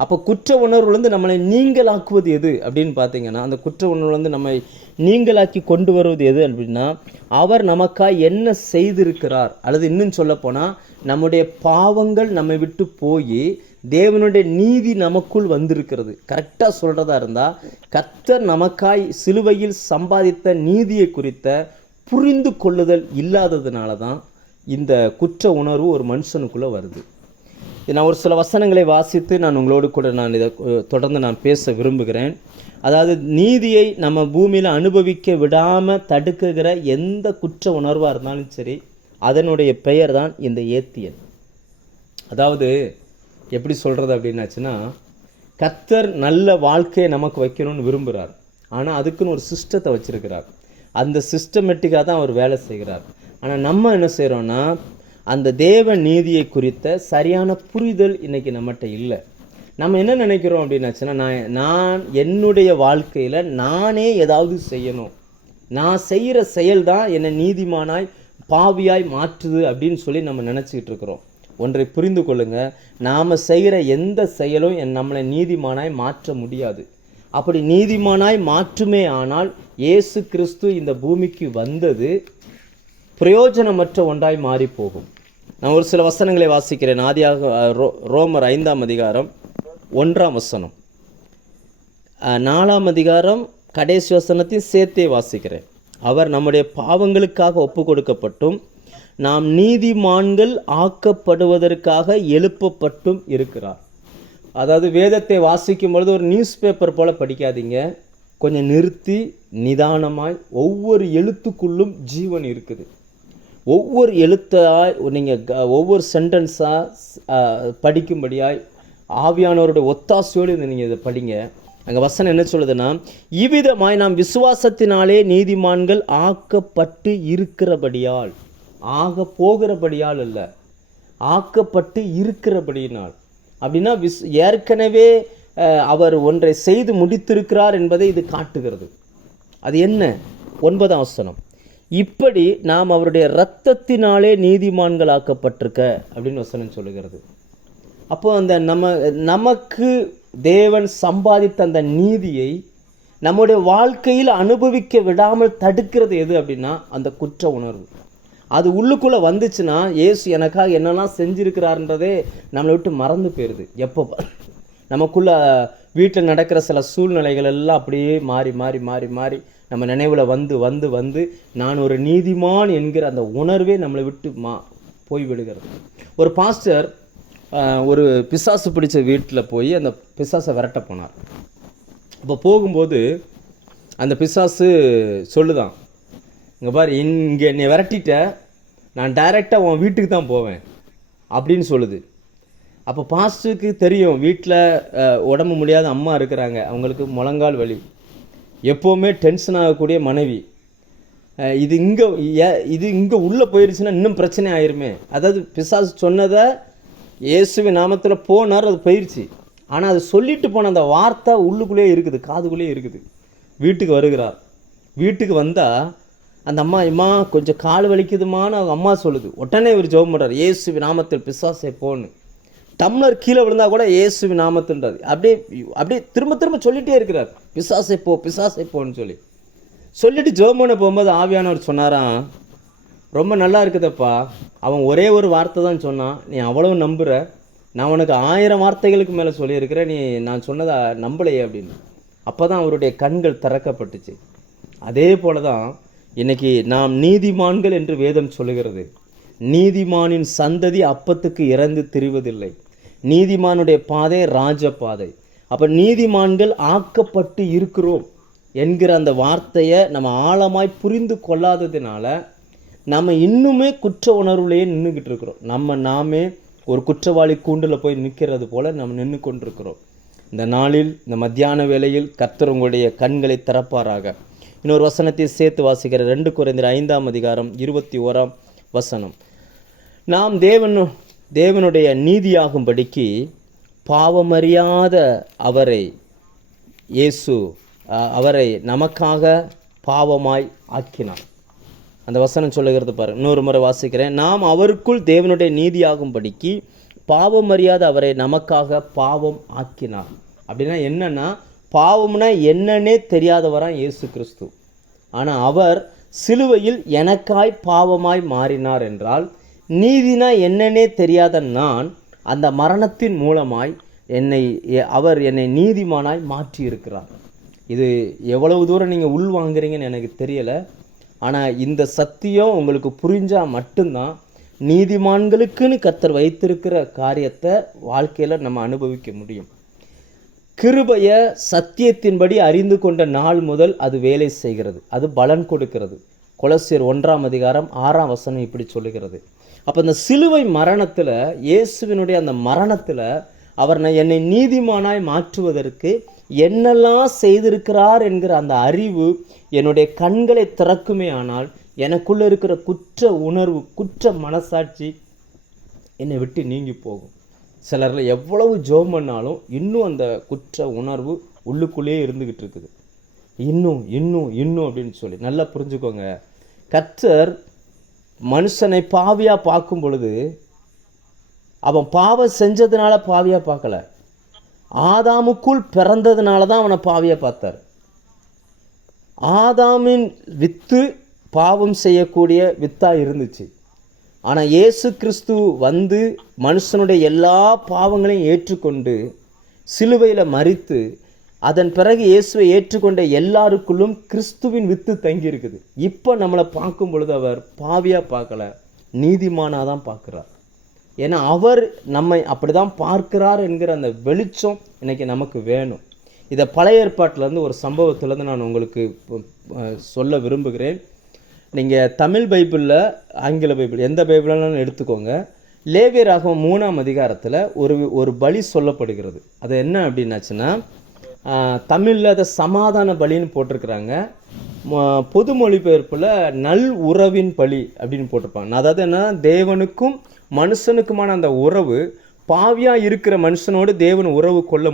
அப்போ குற்ற உணர்வுலேருந்து நம்மளை நீங்களாக்குவது எது அப்படின்னு பார்த்தீங்கன்னா, அந்த குற்ற உணர்வுலேருந்து நம்மை நீங்களாக்கி கொண்டு வருவது எது அப்படின்னா, அவர் நமக்காக என்ன செய்திருக்கிறார், அல்லது இன்னும் சொல்லப்போனால் நம்முடைய பாவங்கள் நம்மை விட்டு போய் தேவனுடைய நீதி நமக்குள் வந்திருக்கிறது. கரெக்டாக சொல்கிறதா இருந்தால் கர்த்தர் நமக்காய் சிலுவையில் சம்பாதித்த நீதியை குறித்த புரிந்து கொள்ளுதல் இல்லாததுனால தான் இந்த குற்ற உணர்வு ஒரு மனுஷனுக்குள்ளே வருது. நான் ஒரு சில வசனங்களை வாசித்து நான் உங்களோடு கூட இதை தொடர்ந்து பேச விரும்புகிறேன். அதாவது நீதியை நம்ம பூமியில் அனுபவிக்க விடாமல் தடுக்குகிற எந்த குற்ற உணர்வாக இருந்தாலும் சரி, அதனுடைய பெயர் தான் இந்த ஏத்தியன். அதாவது எப்படி சொல்கிறது அப்படின்னாச்சுன்னா, கர்த்தர் நல்ல வாழ்க்கையை நமக்கு வைக்கணும்னு விரும்புகிறார். ஆனால் அதுக்குன்னு ஒரு சிஸ்டத்தை வச்சுருக்கிறார். அந்த சிஸ்டமேட்டிக்காக தான் அவர் வேலை செய்கிறார். ஆனால் நம்ம என்ன செய்கிறோன்னா, அந்த தேவ நீதியை குறித்த சரியான புரிதல் இன்றைக்கி நம்மகிட்ட இல்லை. நம்ம என்ன நினைக்கிறோம் அப்படின்னாச்சுன்னா, நான் என்னுடைய வாழ்க்கையில் நானே ஏதாவது செய்யணும், நான் செய்கிற செயல் தான் என்னை நீதிமானாய் பாவியாய் மாற்றுது அப்படின்னு சொல்லி நம்ம நினச்சிக்கிட்டு இருக்கிறோம். ஒன்றை புரிந்து கொள்ளுங்கள், நாம் செய்கிற எந்த செயலும் நம்மளை நீதிமானாய் மாற்ற முடியாது. அப்படி நீதிமானாய் மாற்றுமே ஆனால் இயேசு கிறிஸ்து இந்த பூமிக்கு வந்தது பிரயோஜனமற்ற ஒன்றாய் மாறி போகும். நான் ஒரு சில வசனங்களை வாசிக்கிறேன். ஆதியாக ரோமர் 5ஆம் அதிகாரம் 1ஆம் வசனம், 4ஆம் அதிகாரம் கடைசி வசனத்தையும் சேர்த்தே வாசிக்கிறேன். அவர் நம்முடைய பாவங்களுக்காக ஒப்பு கொடுக்கப்பட்டும் நாம் நீதிமான்கள் ஆக்கப்படுவதற்காக எழுப்பப்பட்டும் இருக்கிறார். அதாவது வேதத்தை வாசிக்கும் பொழுது ஒரு நியூஸ் பேப்பர் போல் படிக்காதீங்க. கொஞ்சம் நிறுத்தி நிதானமாய் ஒவ்வொரு எழுத்துக்குள்ளும் ஜீவன் இருக்குது. ஒவ்வொரு எழுத்தாய் நீங்கள் ஒவ்வொரு சென்டென்ஸாக படிக்கும்படியாய் ஆவியானவருடைய ஒத்தாசையோடு நீங்கள் இதை படிங்க. அங்கே வசனம் என்ன சொல்லுதுன்னா, இவ்விதமாய் நாம் விசுவாசத்தினாலே நீதிமான்கள் ஆக்கப்பட்டு இருக்கிறபடியால், ஆக போகிறபடியால் இல்லை, ஆக்கப்பட்டு இருக்கிறபடியினால். அப்படின்னா ஏற்கனவே அவர் ஒன்றை செய்து முடித்திருக்கிறார் என்பதை இது காட்டுகிறது. அது என்ன? 9ஆம் வசனம், இப்படி நாம் அவருடைய இரத்தத்தினாலே நீதிமான்களாக்கப்பட்டிருக்க அப்படின்னு வசனம் சொல்லுகிறது. அப்போ அந்த நமக்கு தேவன் சம்பாதித்த அந்த நீதியை நம்முடைய வாழ்க்கையில் அனுபவிக்க விடாமல் தடுக்கிறது எது அப்படின்னா அந்த குற்ற உணர்வு. அது உள்ளுக்குள்ளே வந்துச்சுன்னா இயேசு எனக்காக என்னெல்லாம் செஞ்சுருக்கிறார்ன்றதே நம்மளை விட்டு மறந்து போயிடுது. எப்போ நமக்குள்ள வீட்டில் நடக்கிற சில சூழ்நிலைகள் எல்லாம் அப்படியே மாறி மாறி மாறி மாறி நம்ம நினைவில் வந்து வந்து வந்து நான் ஒரு நீதிமான் என்கிற அந்த உணர்வே நம்மளை விட்டு போய் விடுகிறது. ஒரு பாஸ்டர் ஒரு பிசாசு பிடிச்ச வீட்டில் போய் அந்த பிசாசை விரட்ட போனார். இப்போ போகும்போது அந்த பிசாசு சொல்லுதான், இங்கே பாரு, இங்கே என்னை விரட்டிட்ட, நான் டைரெக்டாக உன் வீட்டுக்கு தான் போவேன் அப்படின்னு சொல்லுது. அப்போ பாஸ்டருக்கு தெரியும், வீட்டில் உடம்பு முடியாத அம்மா இருக்கிறாங்க, அவங்களுக்கு முழங்கால் வலி, எப்போவுமே டென்ஷன் ஆகக்கூடிய மனைவி. இது இங்கே உள்ளே போயிடுச்சுன்னா இன்னும் பிரச்சனை ஆயிருமே. அதாவது பிசாசு சொன்னதை இயேசுவின் நாமத்தில் போனார், அது போயிடுச்சு. ஆனால் அது சொல்லிட்டு போன அந்த வார்த்தை உள்ளுக்குள்ளே இருக்குது, காதுக்குள்ளேயே இருக்குது. வீட்டுக்கு வருகிறார். வீட்டுக்கு வந்தால் அந்த அம்மா கொஞ்சம் கால் வலிக்குதுமான்னு அவங்க அம்மா சொல்லுது. உடனே இவர் ஜெபம் பண்ணுறார், இயேசுவின் நாமத்தில் பிசாசை போன்னு. டம்ளர் கீழே விழுந்தால் கூட இயேசுவின் நாமத்தின்றார். அப்படியே திரும்ப திரும்ப சொல்லிகிட்டே இருக்கிறார், பிசாசை போ பிசாசை போன்னு சொல்லிட்டு ஜெபம் பண்ண போகும்போது ஆவியானவர் சொன்னாராம், ரொம்ப நல்லா இருக்குதப்பா, அவன் ஒரே ஒரு வார்த்தை தான் சொன்னான், நீ அவ்வளவு நம்புகிற, நான் உனக்கு 1000 வார்த்தைகளுக்கு மேலே சொல்லியிருக்கிறேன், நீ நான் சொன்னதை நம்பலையே அப்படின்னு. அப்போ தான் அவருடைய கண்கள் திறக்கப்பட்டுச்சு. அதே போல தான் இன்னைக்கு நாம் நீதிமான்கள் என்று வேதம் சொல்லுகிறது. நீதிமானின் சந்ததி அப்பத்துக்கு இறந்து திரிவதில்லை. நீதிமானுடைய பாதை ராஜ பாதை. அப்போ நீதிமான்கள் ஆக்கப்பட்டு இருக்கிறோம் என்கிற அந்த வார்த்தையை நம்ம ஆழமாய் புரிந்து கொள்ளாததுனால நம்ம இன்னுமே குற்ற உணர்வுலையே நின்றுக்கிட்டு இருக்கிறோம். நாமே ஒரு குற்றவாளி கூண்டில் போய் நிற்கிறது போல் நம்ம நின்று கொண்டிருக்கிறோம். இந்த நாளில், இந்த மத்தியான வேளையில் கர்த்தர் உங்களுடைய கண்களை திறப்பாராக. இன்னொரு வசனத்தை சேர்த்து வாசிக்கிற 2 கொரிந்தியர் 5ஆம் அதிகாரம் 21ஆம் வசனம், நாம் தேவனுடைய நீதியாகும்படிக்கு பாவமறியாத அவரை நமக்காக பாவமாய் ஆக்கினார். அந்த வசனம் சொல்லுகிறது பாருங்க, இன்னொரு முறை வாசிக்கிறேன். நாம் அவருக்குள் தேவனுடைய நீதியாகும்படிக்கு பாவமறியாத அவரை நமக்காக பாவம் ஆக்கினார். அப்படின்னா என்னன்னா, பாவம்னா என்னன்னே தெரியாதவரான் இயேசு கிறிஸ்து. ஆனால் அவர் சிலுவையில் எனக்காய் பாவமாய் மாறினார் என்றால், நீதினா என்னன்னே தெரியாத நான் அந்த மரணத்தின் மூலமாய் அவர் என்னை நீதிமானாய் மாற்றி இருக்கிறார். இது எவ்வளவு தூரம் நீங்கள் உள்வாங்குறீங்கன்னு எனக்கு தெரியலை. ஆனால் இந்த சத்தியம் உங்களுக்கு புரிஞ்சால் மட்டும்தான் நீதிமான்களுக்குன்னு கர்த்தர் வைத்திருக்கிற காரியத்தை வாழ்க்கையில் நம்ம அனுபவிக்க முடியும். கிருபையை சத்தியத்தின்படி அறிந்து கொண்ட நாள் முதல் அது வேலை செய்கிறது, அது பலன் கொடுக்கிறது. கொலோசியர் 1ஆம் அதிகாரம் 6ஆம் வசனம் இப்படி சொல்லுகிறது. அப்போ இந்த சிலுவை மரணத்தில், இயேசுவினுடைய அந்த மரணத்தில் அவர் என்னை நீதிமானாய் மாற்றுவதற்கு என்னெல்லாம் செய்திருக்கிறார் என்கிற அந்த அறிவு என்னுடைய கண்களை திறக்குமே. ஆனால் எனக்குள்ளே இருக்கிற குற்ற உணர்வு, குற்ற மனசாட்சி என்னை விட்டு நீங்கி போகும். சிலரில் எவ்வளவு ஜெபம் பண்ணாலும் இன்னும் அந்த குற்ற உணர்வு உள்ளுக்குள்ளேயே இருந்துக்கிட்டு இருக்குது. இன்னும் இன்னும் இன்னும் அப்படின்னு சொல்லி நல்லா புரிஞ்சுக்கோங்க. கர்த்தர் மனுஷனை பாவியாக பார்க்கும் பொழுது அவன் பாவம் செஞ்சதுனால பாவியாக பார்க்கல, ஆதாமுக்குள் பிறந்ததுனால தான் அவனை பாவியாக பார்த்தார். ஆதாமின் வித்து பாவம் செய்யக்கூடிய வித்தாக இருந்துச்சு. ஆனால் இயேசு கிறிஸ்து வந்து மனுஷனுடைய எல்லா பாவங்களையும் ஏற்றுக்கொண்டு சிலுவையில் மரித்து அதன் பிறகு இயேசுவை ஏற்றுக்கொண்ட எல்லாருக்குள்ளும் கிறிஸ்துவின் வித்து தங்கி இருக்குது. இப்போ நம்மளை பார்க்கும் பொழுது அவர் பாவியாக பார்க்கல, நீதிமானாக தான் பார்க்குறார். ஏன்னா அவர் நம்மை அப்படி தான் பார்க்கிறார் என்கிற அந்த வெளிச்சம் இன்னைக்கு நமக்கு வேணும். இதை பழைய ஏற்பாட்டிலேருந்து ஒரு சம்பவத்திலேருந்து நான் உங்களுக்கு சொல்ல விரும்புகிறேன். நீங்கள் தமிழ் பைபிளில், ஆங்கில பைபிள், எந்த பைபிளாலும் எடுத்துக்கோங்க. லேவியராகமம் 3ஆம் அதிகாரத்தில் ஒரு பலி சொல்லப்படுகிறது. அது என்ன அப்படின்னாச்சுன்னா, தமிழில் அதை சமாதான பலின்னு போட்டிருக்கிறாங்க. பொது மொழிபெயர்ப்பில் நல் உறவின் பலி அப்படின்னு போட்டிருப்பாங்க. அதாவது என்ன, தேவனுக்கும் மனுஷனுக்குமான அந்த உறவு பாவியாக இருக்கிற மனுஷனோடு தேவன் உறவு கொள்ள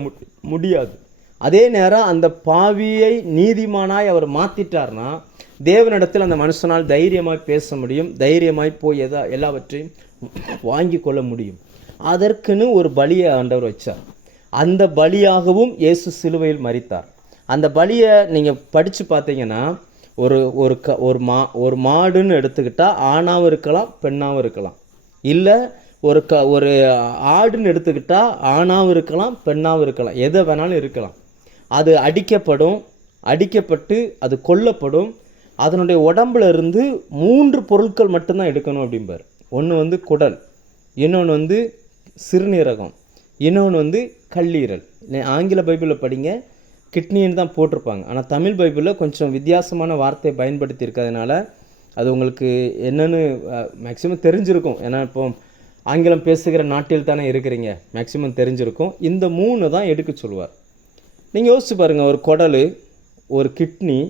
முடியாது. அதே நேரம் அந்த பாவியை நீதிமானாய் அவர் மாற்றிட்டார்னா தேவனிடத்தில் அந்த மனுஷனால் தைரியமாய் பேச முடியும், தைரியமாய் போய் எல்லாவற்றையும் வாங்கி கொள்ள முடியும். அதற்குன்னு ஒரு பலியை ஆண்டவர் வச்சார். அந்த பலியாகவும் இயேசு சிலுவையில் மரித்தார். அந்த பலியை நீங்கள் படித்து பார்த்தீங்கன்னா ஒரு மாடுன்னு எடுத்துக்கிட்டால் ஆணாகவும் இருக்கலாம், பெண்ணாகவும் இருக்கலாம். இல்லை ஒரு ஆடுன்னு எடுத்துக்கிட்டால் ஆணாகவும் இருக்கலாம், பெண்ணாகவும் இருக்கலாம், எதை வேணாலும் இருக்கலாம். அது அடிக்கப்பட்டு அது கொல்லப்படும். அதனுடைய உடம்புல இருந்து 3 பொருட்கள் மட்டும்தான் எடுக்கணும் அப்படிம்பார். ஒன்று குடல், இன்னொன்று சிறுநீரகம், இன்னொன்று கல்லீரல். ஆங்கில பைபிளில் படிங்க, கிட்னின்னு தான் போட்டிருப்பாங்க. ஆனால் தமிழ் பைபிளில் கொஞ்சம் வித்தியாசமான வார்த்தையை பயன்படுத்தி இருக்கிறதுனால அது உங்களுக்கு என்னென்னு மேக்ஸிமம் தெரிஞ்சிருக்கும். ஏன்னா இப்போ ஆங்கிலம் பேசுகிற நாட்டில் தானே இருக்கிறீங்க, மேக்ஸிமம் தெரிஞ்சிருக்கும். இந்த 3 தான் எடுக்க சொல்லுவார். நீங்கள் யோசிச்சு பாருங்கள், ஒரு குடல், ஒரு கிட்னி,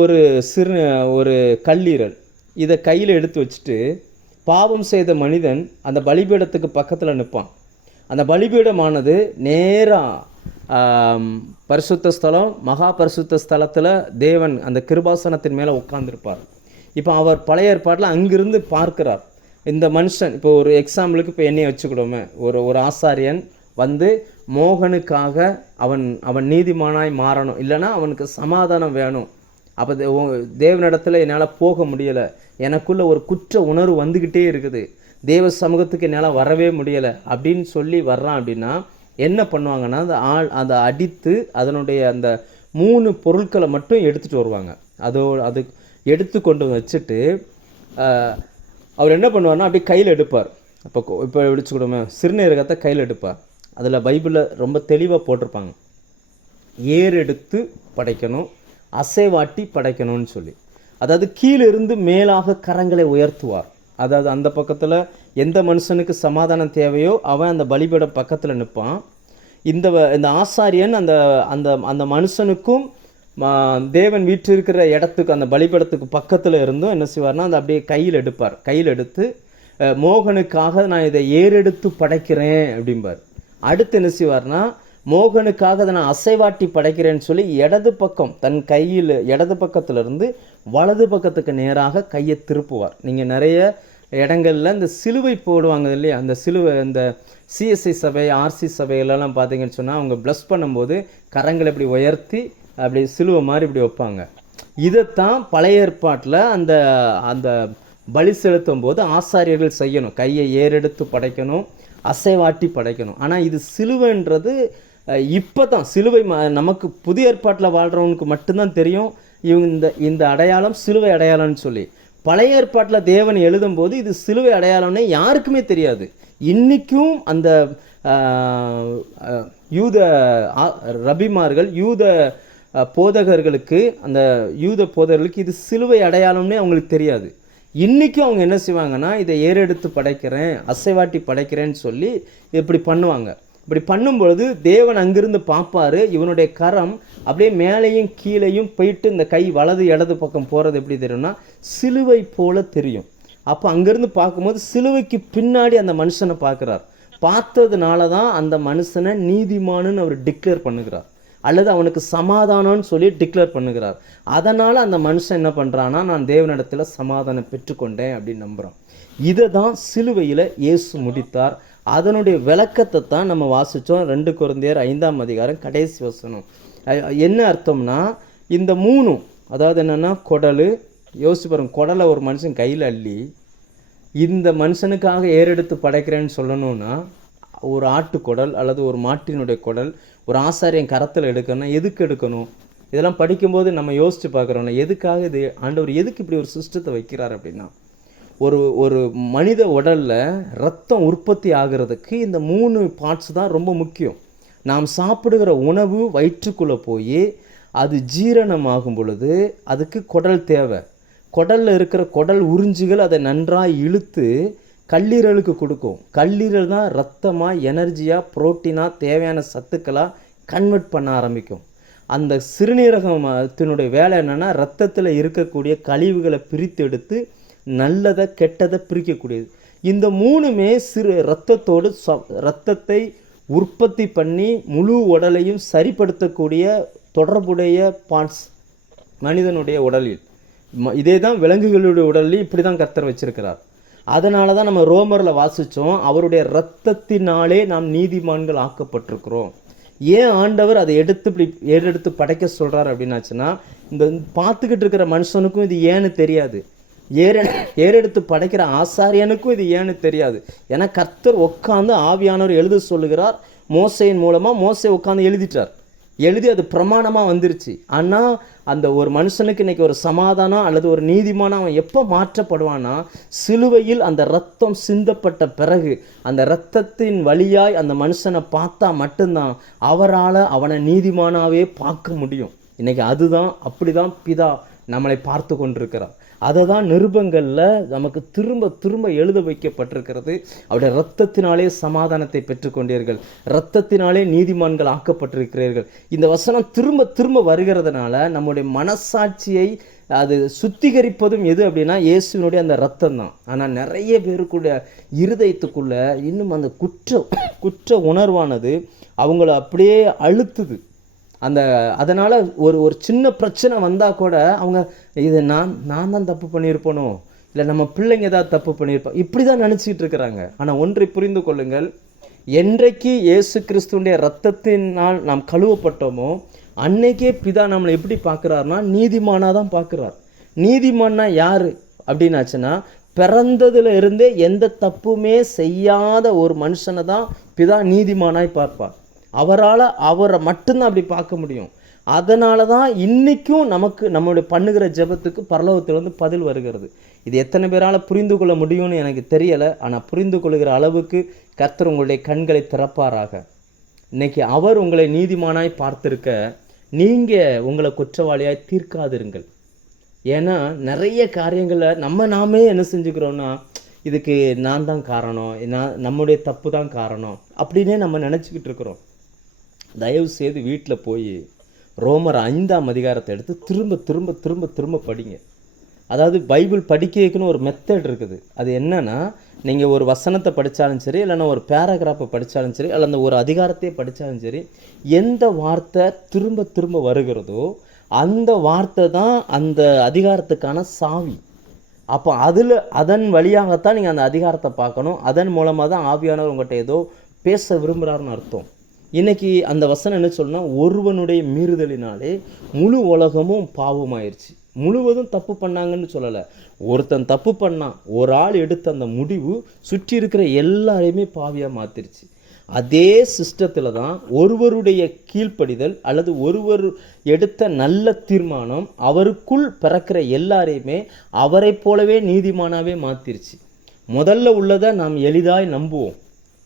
ஒரு கல்லீரல், இதை கையில் எடுத்து வச்சுட்டு பாவம் செய்த மனிதன் அந்த பலிபீடத்துக்கு பக்கத்தில் நிற்பான். அந்த பலிபீடமானது நேராக பரிசுத்த ஸ்தலம், மகா பரிசுத்த ஸ்தலத்தில் தேவன் அந்த கிருபாசனத்தின் மேலே உட்கார்ந்துருப்பார். இப்போ அவர் பழைய ஏற்பாட்டில் அங்கிருந்து பார்க்கிறார். இந்த மனுஷன், இப்போ ஒரு எக்ஸாம்பிளுக்கு இப்போ என்னையை வச்சுக்கிட்டோமே, ஒரு ஆசாரியன் மோகனுக்காக அவன் நீதிமானாய் மாறணும், இல்லைனா அவனுக்கு சமாதானம் வேணும். அப்போ தேவனிடத்தில் என்னால் போக முடியலை, எனக்குள்ள ஒரு குற்ற உணர்வு வந்துக்கிட்டே இருக்குது, தேவ சமூகத்துக்கு என்னால் வரவே முடியலை அப்படின்னு சொல்லி வர்றான். அப்படின்னா என்ன பண்ணுவாங்கன்னா அதை அடித்து அதனுடைய அந்த 3 பொருட்களை மட்டும் எடுத்துகிட்டு வருவாங்க. அது எடுத்து கொண்டு வச்சுட்டு அவர் என்ன பண்ணுவார்னா அப்படியே கையில் எடுப்பார். இப்போ விடிச்சுக்கிடுமே, சிறுநீரகத்தை கையில் எடுப்பார். அதில் பைபிளில் ரொம்ப தெளிவாக போட்டிருப்பாங்க, ஏறெடுத்து படைக்கணும், அசைவாட்டி படைக்கணும்னு சொல்லி. அதாவது கீழிருந்து மேலாக கரங்களை உயர்த்துவார். அதாவது அந்த பக்கத்தில் எந்த மனுஷனுக்கு சமாதானம் தேவையோ அவன் அந்த பலிபீட பக்கத்தில் நிற்பான். இந்த ஆசாரியன் அந்த அந்த அந்த மனுஷனுக்கும் தேவன் வீற்றிருக்கிற இடத்துக்கு, அந்த பலிபீடத்துக்கு பக்கத்தில் இருந்தும் என்ன செய்வார்னா அதை அப்படியே கையில் எடுப்பார். கையில் எடுத்து மோகனுக்காக நான் இதை ஏறெடுத்து படைக்கிறேன் அப்படிம்பார். அடுத்து என்ன செய்வார்னா மோகனுக்காக அதை நான் அசைவாட்டி படைக்கிறேன்னு சொல்லி இடது பக்கம், தன் கையில் இடது பக்கத்திலிருந்து வலது பக்கத்துக்கு நேராக கையை திருப்புவார். நீங்கள் நிறைய இடங்களில் இந்த சிலுவை போடுவாங்க இல்லையா, அந்த சிலுவை இந்த சிஎஸ்ஐ சபை, ஆர்சி சபைகளெல்லாம் பார்த்தீங்கன்னு சொன்னால் அவங்க ப்ளஸ் பண்ணும்போது கரங்களை இப்படி உயர்த்தி அப்படி சிலுவை மாதிரி இப்படி வைப்பாங்க. இதைத்தான் பழைய ஏற்பாட்டில் அந்த அந்த பலி செலுத்தும் போது ஆசாரியர்கள் செய்யணும். கையை ஏறெடுத்து படைக்கணும், அசைவாட்டி படைக்கணும். ஆனால் இது சிலுவைன்றது இப்போ தான் சிலுவை நமக்கு புதிய ஏற்பாட்டில் வாழ்கிறவனுக்கு மட்டும்தான் தெரியும் இந்த அடையாளம் சிலுவை அடையாளம்னு சொல்லி. பழைய ஏற்பாட்டில் தேவன் எழுதும்போது இது சிலுவை அடையாளம்னே யாருக்குமே தெரியாது. இன்றைக்கும் அந்த யூத ரபிமார்கள், யூத போதகர்களுக்கு, அந்த யூத போதகர்களுக்கு இது சிலுவை அடையாளம்னே அவங்களுக்கு தெரியாது. இன்றைக்கும் அவங்க என்ன செய்வாங்கன்னா இதை ஏறெடுத்து படைக்கிறேன், அசைவாட்டி படைக்கிறேன்னு சொல்லி இப்படி பண்ணுவாங்க. இப்படி பண்ணும்பொழுது தேவன் அங்கிருந்து பார்ப்பார், இவனுடைய கரம் அப்படியே மேலேயும் கீழேயும் போயிட்டு இந்த கை வலது இடது பக்கம் போகிறது எப்படி தெரியும்னா சிலுவை போல தெரியும். அப்போ அங்கேருந்து பார்க்கும்போது சிலுவைக்கு பின்னாடி அந்த மனுஷனை பார்க்குறார். பார்த்ததுனால தான் அந்த மனுஷனை நீதிமானுன்னு அவர் டிக்ளேர் பண்ணுகிறார், அல்லது அவனுக்கு சமாதானம்னு சொல்லி டிக்ளேர் பண்ணுகிறார். அதனால் அந்த மனுஷன் என்ன பண்ணுறான்னா நான் தேவனிடத்தில் சமாதானம் பெற்றுக்கொண்டேன் அப்படின்னு நம்புகிறான். இதை தான் சிலுவையில் இயேசு முடித்தார். அதனுடைய விளக்கத்தை தான் நம்ம வாசித்தோம். 2 கொரிந்தியர் 5ஆம் அதிகாரம் கடைசி வசனம். என்ன அர்த்தம்னா இந்த 3, அதாவது என்னென்னா குடல், யோசிச்சு பாருங்க, குடலை ஒரு மனுஷன் கையில் அள்ளி இந்த மனுஷனுக்காக ஏறெடுத்து படைக்கிறேன்னு சொல்லணும்னா ஒரு ஆட்டுக்குடல் அல்லது ஒரு மாட்டினுடைய குடல் ஒரு ஆசாரியன் கரத்தில் எடுக்கணும்னா எதுக்கு எடுக்கணும்? இதெல்லாம் படிக்கும்போது நம்ம யோசித்து பார்க்குறோம்னா எதுக்காக இது ஆண்டவர் எதுக்கு இப்படி ஒரு சிஸ்டத்தை வைக்கிறார் அப்படின்னா, ஒரு மனித உடலில் ரத்தம் உற்பத்தி ஆகிறதுக்கு இந்த 3 பார்ட்ஸ் தான் ரொம்ப முக்கியம். நாம் சாப்பிடுகிற உணவு வயிற்றுக்குள்ளே போய் அது ஜீரணமாகும் பொழுது அதுக்கு குடல் தேவை. குடலில் இருக்கிற குடல் உறிஞ்சிகள் அதை நன்றாக இழுத்து கல்லீரலுக்கு கொடுக்கும். கல்லீரல் தான் ரத்தமாக, எனர்ஜியாக, புரோட்டீனாக, தேவையான சத்துக்களாக கன்வெர்ட் பண்ண ஆரம்பிக்கும். அந்த சிறுநீரகத்தினுடைய வேலை என்னென்னா ரத்தத்தில் இருக்கக்கூடிய கழிவுகளை பிரித்து எடுத்து நல்லதை கெட்டதை பிரிக்கக்கூடியது. இந்த மூணுமே சிறு இரத்தத்தோடு இரத்தத்தை உற்பத்தி பண்ணி முழு உடலையும் சரிப்படுத்தக்கூடிய தொடர்புடைய பார்ட்ஸ் மனிதனுடைய உடலில். இதே தான் விலங்குகளுடைய உடலில் இப்படி தான் கர்த்தர் வச்சிருக்கிறார். அதனால தான் நம்ம ரோமரில் வாசித்தோம், அவருடைய இரத்தத்தினாலே நாம் நீதிமான்கள் ஆக்கப்பட்டிருக்கிறோம். ஏன் ஆண்டவர் அதை இப்படி ஏறெடுத்து படைக்க சொல்கிறார் அப்படின்னாச்சுன்னா, இந்த பார்த்துக்கிட்டு இருக்கிற மனுஷனுக்கும் இது ஏன்னு தெரியாது, ஏறெடுத்து படைக்கிற ஆசாரியனுக்கும் இது ஏன்னு தெரியாது. ஏன்னா கர்த்தர் உட்காந்து ஆவியானவர் எழுத சொல்லுகிறார். மோசையின் மூலமாக மோசை உட்காந்து எழுதி அது பிரமாணமாக வந்துருச்சு. ஆனால் அந்த ஒரு மனுஷனுக்கு இன்றைக்கி ஒரு சமாதானம் அல்லது ஒரு நீதிமான அவன் எப்போ மாற்றப்படுவான்னா, சிலுவையில் அந்த இரத்தம் சிந்தப்பட்ட பிறகு அந்த இரத்தத்தின் வழியாய் அந்த மனுஷனை பார்த்தா மட்டும்தான் அவரால் அவனை நீதிமானாவே பார்க்க முடியும். இன்றைக்கி அப்படி தான் பிதா நம்மளை பார்த்து கொண்டிருக்கிறார். அதை தான் நிருபங்களில் நமக்கு திரும்ப திரும்ப எழுத வைக்கப்பட்டிருக்கிறது. அவருடைய இரத்தத்தினாலே சமாதானத்தை பெற்றுக்கொண்டீர்கள், இரத்தத்தினாலே நீதிமான்கள் ஆக்கப்பட்டிருக்கிறீர்கள். இந்த வசனம் திரும்ப திரும்ப வருகிறதுனால நம்முடைய மனசாட்சியை அது சுத்திகரிப்பதும் எது அப்படின்னா இயேசுவினுடைய அந்த இரத்தம் தான். ஆனால் நிறைய பேருக்குடைய இருதயத்துக்குள்ள இன்னும் அந்த குற்ற உணர்வானது அவங்கள அப்படியே அழுத்துது. அதனால் ஒரு சின்ன பிரச்சனை வந்தால் கூட அவங்க இது நான் தான் தப்பு பண்ணியிருப்பனோ, இல்லை நம்ம பிள்ளைங்க ஏதாவது தப்பு பண்ணியிருப்போம், இப்படி தான் நினச்சிக்கிட்டு இருக்கிறாங்க. ஆனால் ஒன்றை புரிந்து கொள்ளுங்கள், என்றைக்கு இயேசு கிறிஸ்துடைய இரத்தத்தினால் நாம் கழுவப்பட்டோமோ அன்னைக்கே பிதா நம்மளை எப்படி பார்க்குறாருனா நீதிமானாக தான் பார்க்குறார். நீதிமான்னா யார் அப்படின்னாச்சுன்னா, பிறந்ததுல இருந்தே எந்த தப்புமே செய்யாத ஒரு மனுஷனை தான் பிதா நீதிமானாய் பார்ப்பார். அவரை மட்டும்தான் அப்படி பார்க்க முடியும். அதனால தான் இன்றைக்கும் நம்மளுடைய பண்ணுகிற ஜெபத்துக்கு பரலோகத்திலிருந்து பதில் வருகிறது. இது எத்தனை பேரால் புரிந்து கொள்ள முடியும்னு எனக்கு தெரியலை. ஆனால் புரிந்து கொள்கிற அளவுக்கு கர்த்தர் உங்களுடைய கண்களை திறப்பாராக. இன்னைக்கு அவர் உங்களை நீதிமானாய் பார்த்திருக்க நீங்கள் உங்களை குற்றவாளியாய் தீர்க்காதிருங்கள். ஏன்னா நிறைய காரியங்களில் நாமே என்ன செஞ்சுக்கிறோன்னா, இதுக்கு நான் தான் காரணம், நம்முடைய தப்பு தான் காரணம் அப்படின்னே நம்ம நினச்சிக்கிட்டு இருக்கிறோம். தயவு செய்து வீட்டில் போய் ரோமர் 5ஆம் அதிகாரத்தை எடுத்து திரும்ப திரும்ப திரும்ப திரும்ப படிங்க. அதாவது பைபிள் படிக்கிறதுக்குன்னு ஒரு மெத்தட் இருக்குது. அது என்னன்னா, நீங்கள் ஒரு வசனத்தை படித்தாலும் சரி, இல்லைன்னா ஒரு பேராகிராஃபை படித்தாலும் சரி, அல்ல அந்த ஒரு அதிகாரத்தையே படித்தாலும் சரி, எந்த வார்த்தை திரும்ப திரும்ப வருகிறதோ அந்த வார்த்தை தான் அந்த அதிகாரத்துக்கான சாவி. அப்போ அதன் வழியாகத்தான் நீங்கள் அந்த அதிகாரத்தை பார்க்கணும். அதன் மூலமாக தான் ஆவியானவர் உங்கள்கிட்ட ஏதோ பேச விரும்புகிறாருன்னு அர்த்தம். இன்னைக்கு அந்த வசனம் என்ன சொன்னால், ஒருவனுடைய மீறுதலினாலே முழு உலகமும் பாவமாயிருச்சு. முழுவதும் தப்பு பண்ணாங்கன்னு சொல்லலை. ஒருத்தன் தப்பு பண்ணான், ஒரு ஆள் எடுத்த அந்த முடிவு சுற்றி இருக்கிற எல்லாரையுமே பாவியாக மாற்றிருச்சு. அதே சிஸ்டத்தில் தான் ஒருவருடைய கீழ்ப்படிதல் அல்லது ஒருவர் எடுத்த நல்ல தீர்மானம் அவருக்குள் பிறக்கிற எல்லாரையுமே அவரை போலவே நீதிமானாவே மாற்றிருச்சு. முதல்ல உள்ளதை நாம் எளிதாய் நம்புவோம்,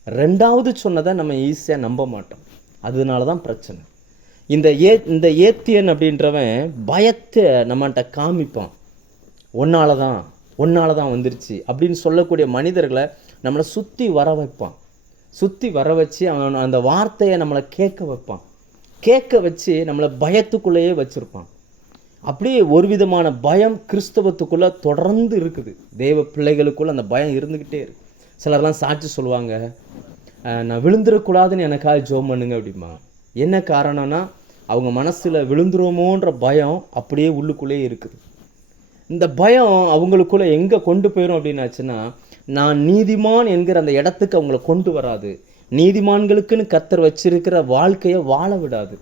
ரெண்டாவது சொன்னதை நம்ம ஈஸியாக நம்ப மாட்டோம். அதனால தான் பிரச்சனை. இந்த ஏத்தியன் அப்படின்றவன் பயத்தை நம்மகிட்ட காமிப்பான். ஒன்னால தான் வந்துருச்சு அப்படின்னு சொல்லக்கூடிய மனிதர்களை நம்மளை சுற்றி வர வச்சு அவன் அந்த வார்த்தையை நம்மளை கேட்க வச்சு நம்மளை பயத்துக்குள்ளேயே வச்சுருப்பான். அப்படியே ஒரு விதமான பயம் கிறிஸ்தவத்துக்குள்ளே தொடர்ந்து இருக்குது. தேவ பிள்ளைகளுக்குள்ளே அந்த பயம் இருந்துக்கிட்டே இருக்கு. சிலர்லாம் சாட்சி சொல்லுவாங்க, நான் விழுந்துடக்கூடாதுன்னு எனக்காக ஜோம் பண்ணுங்க அப்படிமா. என்ன காரணம்னா, அவங்க மனசில் விழுந்துருவோமோன்ற பயம் அப்படியே உள்ளுக்குள்ளே இருக்குது. இந்த பயம் அவங்களுக்குள்ளே எங்கே கொண்டு போயிடும் அப்படின்னாச்சுன்னா, நான் நீதிமான் என்கிற அந்த இடத்துக்கு அவங்கள கொண்டு வராது. நீதிமான்களுக்குன்னு கர்த்தர் வச்சிருக்கிற வாழ்க்கையை வாழ விடாது.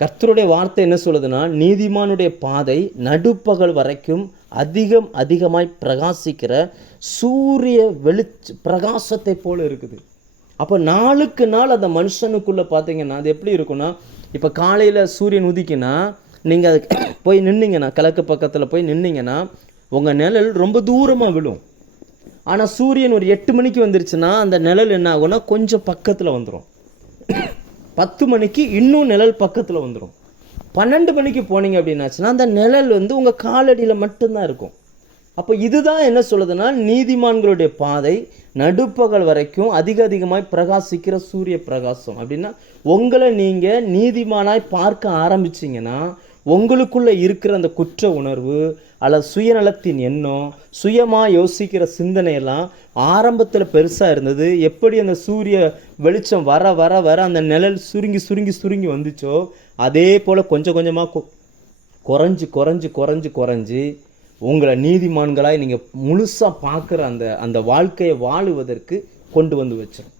கர்த்தருடைய வார்த்தை என்ன சொல்லுதுன்னா, நீதிமானுடைய பாதை நடுப்பகல் வரைக்கும் அதிகமாய் பிரகாசிக்கிற சூரிய பிரகாசத்தை போல இருக்குது. அப்போ நாளுக்கு நாள் அந்த மனுஷனுக்குள்ளே பார்த்தீங்கன்னா அது எப்படி இருக்குன்னா, இப்போ காலையில் சூரியன் உதிக்குன்னா நீங்கள் அதுக்கு போய் நின்னீங்கன்னா, கிழக்கு பக்கத்தில் போய் நின்னீங்கன்னா உங்கள் நிழல் ரொம்ப தூரமாக விழும். ஆனால் சூரியன் ஒரு 8 மணிக்கு வந்துருச்சுன்னா அந்த நிழல் என்ன ஆகும்னா கொஞ்சம் பக்கத்தில் வந்துடும். 10 மணிக்கு இன்னும் நிழல் பக்கத்தில் வந்துடும். 12 மணிக்கு போனீங்க அப்படின்னாச்சுன்னா அந்த நிழல் உங்கள் காலடியில் மட்டும்தான் இருக்கும். அப்போ இதுதான் என்ன சொல்லுதுன்னா, நீதிமான்களுடைய பாதை நடுப்பகல் வரைக்கும் அதிகமாய் பிரகாசிக்கிற சூரிய பிரகாசம். அப்படின்னா உங்களை நீங்கள் நீதிமானாய் பார்க்க ஆரம்பிச்சிங்கன்னா உங்களுக்குள்ளே இருக்கிற அந்த குற்ற உணர்வு, அல்லது சுயநலத்தின் எண்ணம், சுயமாக யோசிக்கிற சிந்தனையெல்லாம் ஆரம்பத்தில் பெருசாக இருந்தது. எப்படி அந்த சூரிய வெளிச்சம் வர வர வர அந்த நிழல் சுருங்கி சுருங்கி சுருங்கி வந்துச்சோ, அதே போல் கொஞ்சம் கொஞ்சமாக குறைஞ்சி குறைஞ்சி குறைஞ்சி குறைஞ்சி உங்களை நீதிமான்களாய் நீங்கள் முழுசாக பார்க்குற அந்த வாழ்க்கையை வாழுவதற்கு கொண்டு வந்து வச்சிடும்.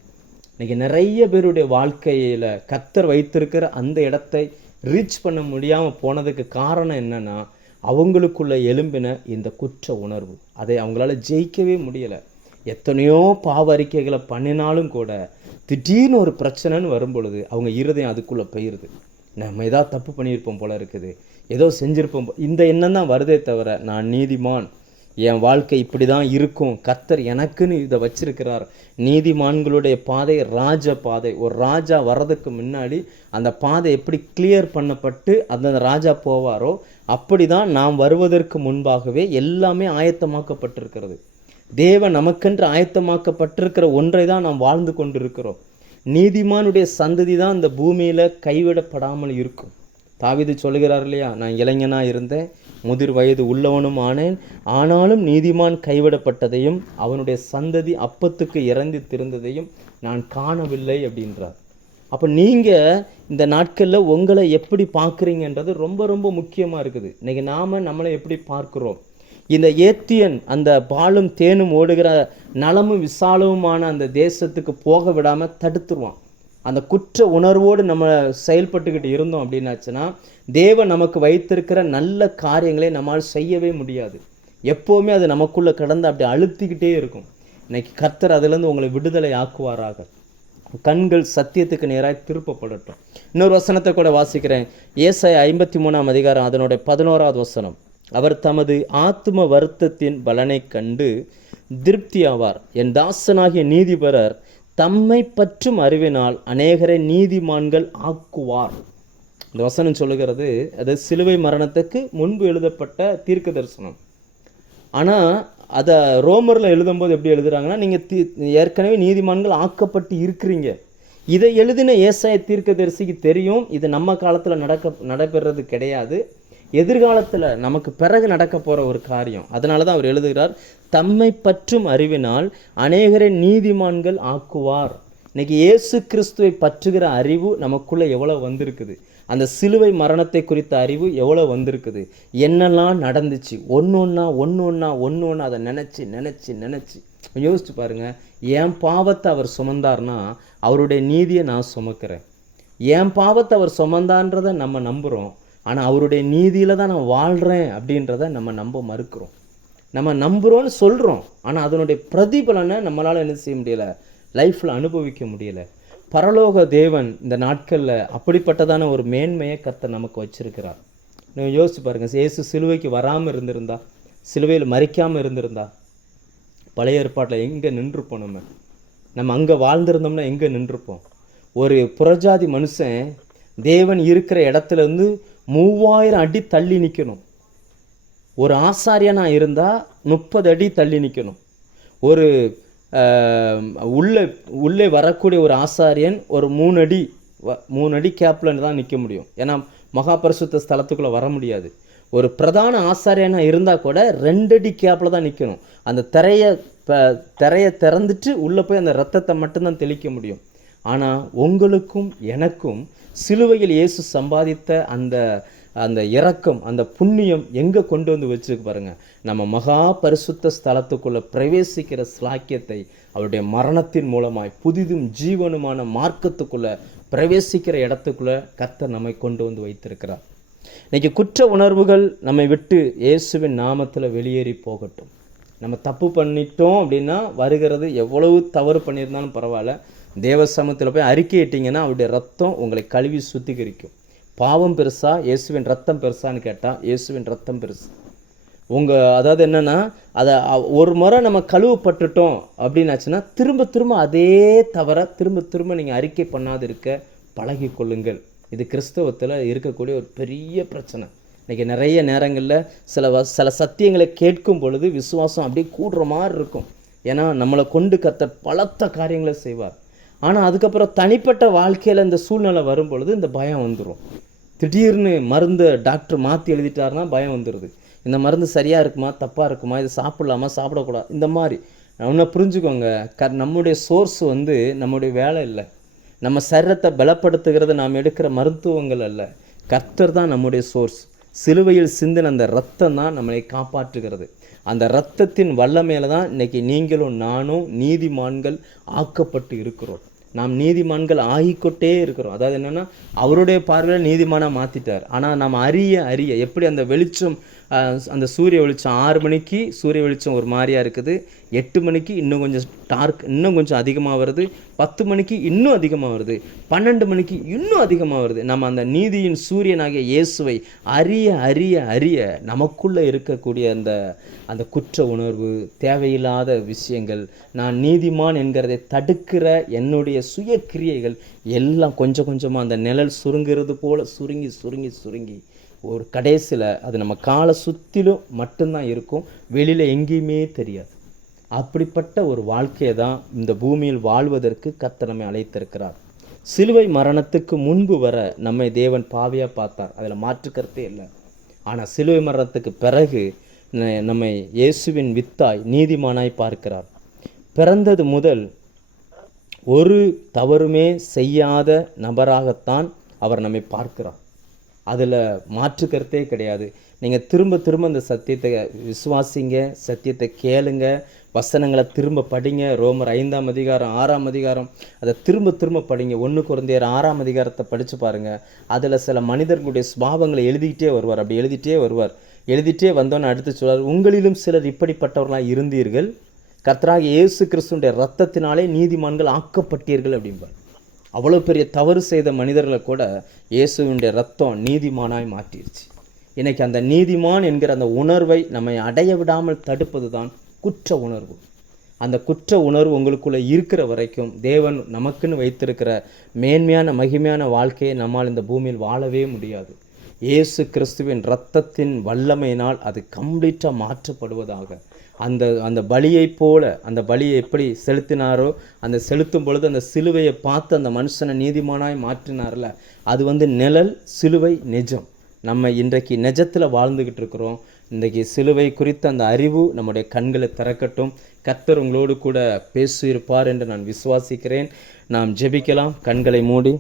இன்றைக்கி நிறைய பேருடைய வாழ்க்கையில் கர்த்தர் வைத்திருக்கிற அந்த இடத்தை ரீச் பண்ண முடியாமல் போனதுக்கு காரணம் என்னென்னா, அவங்களுக்குள்ள எழும்பின இந்த குற்ற உணர்வு. அதை அவங்களால ஜெயிக்கவே முடியலை. எத்தனையோ பாவ அறிக்கைகளை பண்ணினாலும் கூட திடீர்னு ஒரு பிரச்சனைன்னு வரும் பொழுது அவங்க இருதயம் அதுக்குள்ளே போயிடுது. நம்ம ஏதாவது தப்பு பண்ணியிருப்போம் போல இருக்குது, ஏதோ செஞ்சுருப்போம், இந்த எண்ணம் தான் வருதே தவிர நான் நீதிமான், என் வாழ்க்கை இப்படி தான் இருக்கும், கர்த்தர் எனக்குன்னு இதை வச்சிருக்கிறார். நீதிமான்களுடைய பாதை ராஜ பாதை. ஒரு ராஜா வர்றதுக்கு முன்னாடி அந்த பாதை எப்படி கிளியர் பண்ணப்பட்டு அந்த ராஜா போவாரோ அப்படி தான் நாம் வருவதற்கு முன்பாகவே எல்லாமே ஆயத்தமாக்கப்பட்டிருக்கிறது. தேவன் நமக்கென்று ஆயத்தமாக்கப்பட்டிருக்கிற ஒன்றை தான் நாம் வாழ்ந்து கொண்டிருக்கிறோம். நீதிமானுடைய சந்ததி தான் இந்த பூமியில் கைவிடப்படாமல் இருக்கும். தாவீது சொல்கிறார் இல்லையா, நான் இளைஞனாக இருந்தேன், முதிர் வயது உள்ளவனும் ஆனேன், ஆனாலும் நீதிமான் கைவிடப்பட்டதையும் அவனுடைய சந்ததி அப்பத்துக்கு இறந்து திருந்ததையும் நான் காணவில்லை அப்படின்றார். அப்போ நீங்கள் இந்த நாட்களில் உங்களை எப்படி பார்க்குறீங்கன்றது ரொம்ப ரொம்ப முக்கியமாக இருக்குது. இன்றைக்கி நாம் நம்மளை எப்படி பார்க்குறோம்? இந்த ஏத்தியன் அந்த பாலும் தேனும் ஓடுகிற நலமும் விசாலவுமான அந்த தேசத்துக்கு போக விடாமல் தடுத்துருவான். அந்த குற்ற உணர்வோடு நம்ம செயல்பட்டுக்கிட்டு இருந்தோம் அப்படின்னாச்சுன்னா தேவன் நமக்கு வைத்திருக்கிற நல்ல காரியங்களை நம்மால் செய்யவே முடியாது. எப்போவுமே அது நமக்குள்ளே கடந்து அப்படி அழுத்திக்கிட்டே இருக்கும். இன்னைக்கு கர்த்தர் அதிலேருந்து உங்களை விடுதலை ஆக்குவாராக. கண்கள் சத்தியத்துக்கு நேராக திருப்பப்படட்டும். இன்னொரு வசனத்தை கூட வாசிக்கிறேன். ஏசாயா 53ஆம் அதிகாரம் அதனுடைய 11வது வசனம். அவர் தமது ஆத்தும வருத்தத்தின் பலனை கண்டு திருப்தி ஆவார். என் தாசனாகிய நீதிபரர் தம்மை பற்றும் அறிவினால் அநேகரை நீதிமான்கள் ஆக்குவார். இந்த வசனம் சொல்லுகிறது அது சிலுவை மரணத்துக்கு முன்பு எழுதப்பட்ட தீர்க்க தரிசனம். ஆனால் அதை ரோமரில் எழுதும்போது எப்படி எழுதுறாங்கன்னா, நீங்கள் ஏற்கனவே நீதிமான்கள் ஆக்கப்பட்டு இருக்கிறீங்க. இதை எழுதின ஏசாயா தீர்க்க தரிசிக்கு தெரியும் இது நம்ம காலத்தில் நடைபெறது கிடையாது, எதிர்காலத்தில் நமக்கு பிறகு நடக்க போகிற ஒரு காரியம். அதனால தான் அவர் எழுதுகிறார், தம்மை பற்றும் அறிவினால் அநேகரை நீதிமான்கள் ஆக்குவார். இன்னைக்கு இயேசு கிறிஸ்துவை பற்றுகிற அறிவு நமக்குள்ளே எவ்வளோ வந்திருக்குது, அந்த சிலுவை மரணத்தை குறித்த அறிவு எவ்வளோ வந்திருக்குது, என்னெல்லாம் நடந்துச்சு, ஒன்று அதை நினச்சி யோசிச்சு பாருங்கள். என் பாவத்தை அவர் சுமந்தார்னா அவருடைய நீதியை நான் சுமக்கிறேன். என் பாவத்தை அவர் சுமந்தான்றதை நம்ம நம்புகிறோம், ஆனால் அவருடைய நீதியில் தான் நான் வாழ்கிறேன் அப்படின்றத நம்ம நம்ப மறுக்கிறோம். நம்ம நம்புகிறோன்னு சொல்கிறோம், ஆனால் அதனுடைய பிரதிபலனை நம்மளால் என்ன செய்ய முடியலை, லைஃப்பில் அனுபவிக்க முடியலை. பரலோக தேவன் இந்த நாட்களில் அப்படிப்பட்டதான ஒரு மேன்மையை கர்த்தர் நமக்கு வச்சிருக்கிறார். நீங்கள் யோசிச்சு பாருங்கள், இயேசு சிலுவைக்கு வராமல் இருந்திருந்தா, சிலுவையில் மறிக்காமல் இருந்திருந்தா பழைய ஏற்பாட்டில் எங்கே நின்றுப்போம்? நம்ம அங்கே வாழ்ந்திருந்தோம்னா எங்கே நின்றுப்போம்? ஒரு புறஜாதி மனுஷன் தேவன் இருக்கிற இடத்துலேருந்து 3000 அடி தள்ளி நிற்கணும். ஒரு ஆசாரியனாக இருந்தால் 30 அடி தள்ளி நிற்கணும். ஒரு உள்ளே வரக்கூடிய ஒரு ஆசாரியன் ஒரு 3 அடி கேப்பில் தான் நிற்க முடியும். ஏன்னா மகாபரிசுத்த ஸ்தலத்துக்குள்ளே வர முடியாது. ஒரு பிரதான ஆசாரியனாக இருந்தால் கூட 2 அடி கேப்பில் தான் நிற்கணும். அந்த திரையை திறந்துட்டு உள்ளே போய் அந்த ரத்தத்தை மட்டும்தான் தெளிக்க முடியும். ஆனால் உங்களுக்கும் எனக்கும் சிலுவையில் இயேசு சம்பாதித்த அந்த இரக்கம், அந்த புண்ணியம் எங்கே கொண்டு வந்து வச்சுருக்கு பாருங்கள். நம்ம மகா பரிசுத்த ஸ்தலத்துக்குள்ளே பிரவேசிக்கிற ஸ்லாக்கியத்தை அவருடைய மரணத்தின் மூலமாய் புதிதும் ஜீவனுமான மார்க்கத்துக்குள்ளே பிரவேசிக்கிற இடத்துக்குள்ளே கர்த்தர் நம்மை கொண்டு வந்து வைத்திருக்கிறார். இன்றைக்கி குற்ற உணர்வுகள் நம்மை விட்டு இயேசுவின் நாமத்தில் வெளியேறி போகட்டும். நம்ம தப்பு பண்ணிட்டோம் அப்படின்னா வருகிறது, எவ்வளவு தவறு பண்ணியிருந்தாலும் பரவாயில்ல, தேவ சமூகத்தில் போய் அறிக்கையிட்டீங்கன்னா அவருடைய ரத்தம் உங்களை கழுவி சுத்திகரிக்கும். பாவம் பெருசா இயேசுவின் ரத்தம் பெருசான்னு கேட்டால் இயேசுவின் ரத்தம் பெருசு. அதாவது என்னென்னா, அதை ஒரு முறை நம்ம கழுவப்பட்டுட்டோம் அப்படின்னாச்சுன்னா திரும்ப அதே தவிர திரும்ப நீங்கள் அறிக்கை பண்ணாது இருக்க பழகி கொள்ளுங்கள். இது கிறிஸ்தவத்தில் இருக்கக்கூடிய ஒரு பெரிய பிரச்சனை. இன்றைக்கி நிறைய நேரங்களில் சில சத்தியங்களை கேட்கும் பொழுது விசுவாசம் அப்படியே கூடுற மாதிரி இருக்கும். ஏன்னா நம்மளை கொண்டு கர்த்தர் பலத்த காரியங்களை செய்வார். ஆனால் அதுக்கப்புறம் தனிப்பட்ட வாழ்க்கையில் இந்த சூழ்நிலை வரும் பொழுது இந்த பயம் வந்துடும். திடீர்னு மருந்து டாக்டர் மாற்றி எழுதிட்டாருன்னா பயம் வந்துடுது. இந்த மருந்து சரியாக இருக்குமா தப்பாக இருக்குமா, இது சாப்பிட்லாமா சாப்பிடக்கூடாது, இந்த மாதிரி ஒன்றை புரிஞ்சுக்கோங்க. நம்முடைய சோர்ஸ் வந்து நம்முடைய வேலை இல்லை. நம்ம சரீரத்தை பலப்படுத்துகிறது நாம் எடுக்கிற மருத்துவங்கள் அல்ல. கர்த்தர் தான் நம்முடைய சோர்ஸ். சிலுவையில் சிந்தின அந்த இரத்தம் தான் நம்மளை காப்பாற்றுகிறது. அந்த இரத்தத்தின் வல்லமையில தான் இன்னைக்கு நீங்களும் நானும் நீதிமான்கள் ஆக்கப்பட்டு இருக்கிறோம். நாம் நீதிமான்கள் ஆகிக்கொண்டே இருக்கிறோம். அதாவது என்னென்னா, அவருடைய பார்வையில் நீதிமானாக மாற்றிட்டார். ஆனால் நாம் அறிய எப்படி அந்த வெளிச்சம், அந்த சூரிய வெளிச்சம் 6 மணிக்கு சூரிய வெளிச்சம் ஒரு மாதிரியாக இருக்குது, 8 மணிக்கு இன்னும் கொஞ்சம் டார்க், இன்னும் கொஞ்சம் அதிகமாக வருது, 10 மணிக்கு இன்னும் அதிகமாக வருது, 12 மணிக்கு இன்னும் அதிகமாக வருது. நம்ம அந்த நீதியின் சூரியனாகிய இயேசுவை அறிய நமக்குள்ளே இருக்கக்கூடிய அந்த குற்ற உணர்வு, தேவையில்லாத விஷயங்கள், நான் நீதிமான் என்கிறதை தடுக்கிற என்னுடைய சுய கிரியைகள் எல்லாம் கொஞ்சம் கொஞ்சமாக அந்த நிழல் சுருங்கிறது போல் சுருங்கி ஒரு கடைசியில் அது நம்ம காலை சுற்றிலும் மட்டும்தான் இருக்கும், வெளியில் எங்கேயுமே தெரியாது. அப்படிப்பட்ட ஒரு வாழ்க்கையை தான் இந்த பூமியில் வாழ்வதற்கு கர்த்தர் நம்மை அழைத்திருக்கிறார். சிலுவை மரணத்துக்கு முன்பு வர நம்மை தேவன் பாவியாக பார்த்தார், அதில் மாற்றுக்கருத்தே இல்லை. ஆனால் சிலுவை மரணத்துக்கு பிறகு நம்மை இயேசுவின் வித்தாய் நீதிமானாய் பார்க்கிறார். பிறந்தது முதல் ஒரு தவறுமே செய்யாத நபராகத்தான் அவர் நம்மை பார்க்கிறார். அதில் மாற்றுக்கருத்தே கிடையாது. நீங்கள் திரும்ப அந்த சத்தியத்தை விசுவாசிங்க, சத்தியத்தை கேளுங்க, வசனங்களை திரும்ப படிங்க. ரோமர் 5ஆம் அதிகாரம் 6ஆம் அதிகாரம் அதை திரும்ப படிங்க. 1 கொரிந்தியர் 6ஆம் அதிகாரத்தை படித்து பாருங்கள். அதில் சில மனிதர்களுடைய சுபாவங்களை எழுதிக்கிட்டே வருவார். அப்படி எழுதிட்டே வந்தோன்னு அடுத்து சொல்வார், உங்களிலும் சிலர் இப்படிப்பட்டவர்களாக இருந்தீர்கள், கர்த்தராகிய இயேசு கிறிஸ்துவினுடைய இரத்தத்தினாலே நீதிமான்கள் ஆக்கப்பட்டீர்கள் அப்படிம்பார். அவ்வளோ பெரிய தவறு செய்த மனிதர்களை கூட இயேசுவினுடைய இரத்தம் நீதிமானாய் மாற்றிடுச்சு. இன்றைக்கி அந்த நீதிமான் என்கிற அந்த உணர்வை நம்மை அடைய விடாமல் தடுப்பது தான் குற்ற உணர்வு. அந்த குற்ற உணர்வு உங்களுக்குள்ளே இருக்கிற வரைக்கும் தேவன் நமக்குன்னு வைத்திருக்கிற மேன்மையான மகிமையான வாழ்க்கையை நம்மால் இந்த பூமியில் வாழவே முடியாது. இயேசு கிறிஸ்துவின் இரத்தத்தின் வல்லமையினால் அது கம்ப்ளீட்டாக மாற்றப்படுவதாக. அந்த பலியை போல, அந்த பலியை எப்படி செலுத்தினாரோ, அந்த செலுத்தும் பொழுது அந்த சிலுவையை பார்த்து அந்த மனுஷனை நீதிமானாய் மாற்றினார்ல, அது நிழல், சிலுவை நிஜம். நம்ம இன்றைக்கு நிஜத்தில் வாழ்ந்துக்கிட்டு இருக்கிறோம். இன்றைக்கி சிலுவை குறித்த அந்த அறிவு நம்முடைய கண்களை திறக்கட்டும். கர்த்தர் உங்களோடு கூட பேசியிருப்பார் என்று நான் விசுவாசிக்கிறேன். நாம் ஜெபிக்கலாம். கண்களை மூடி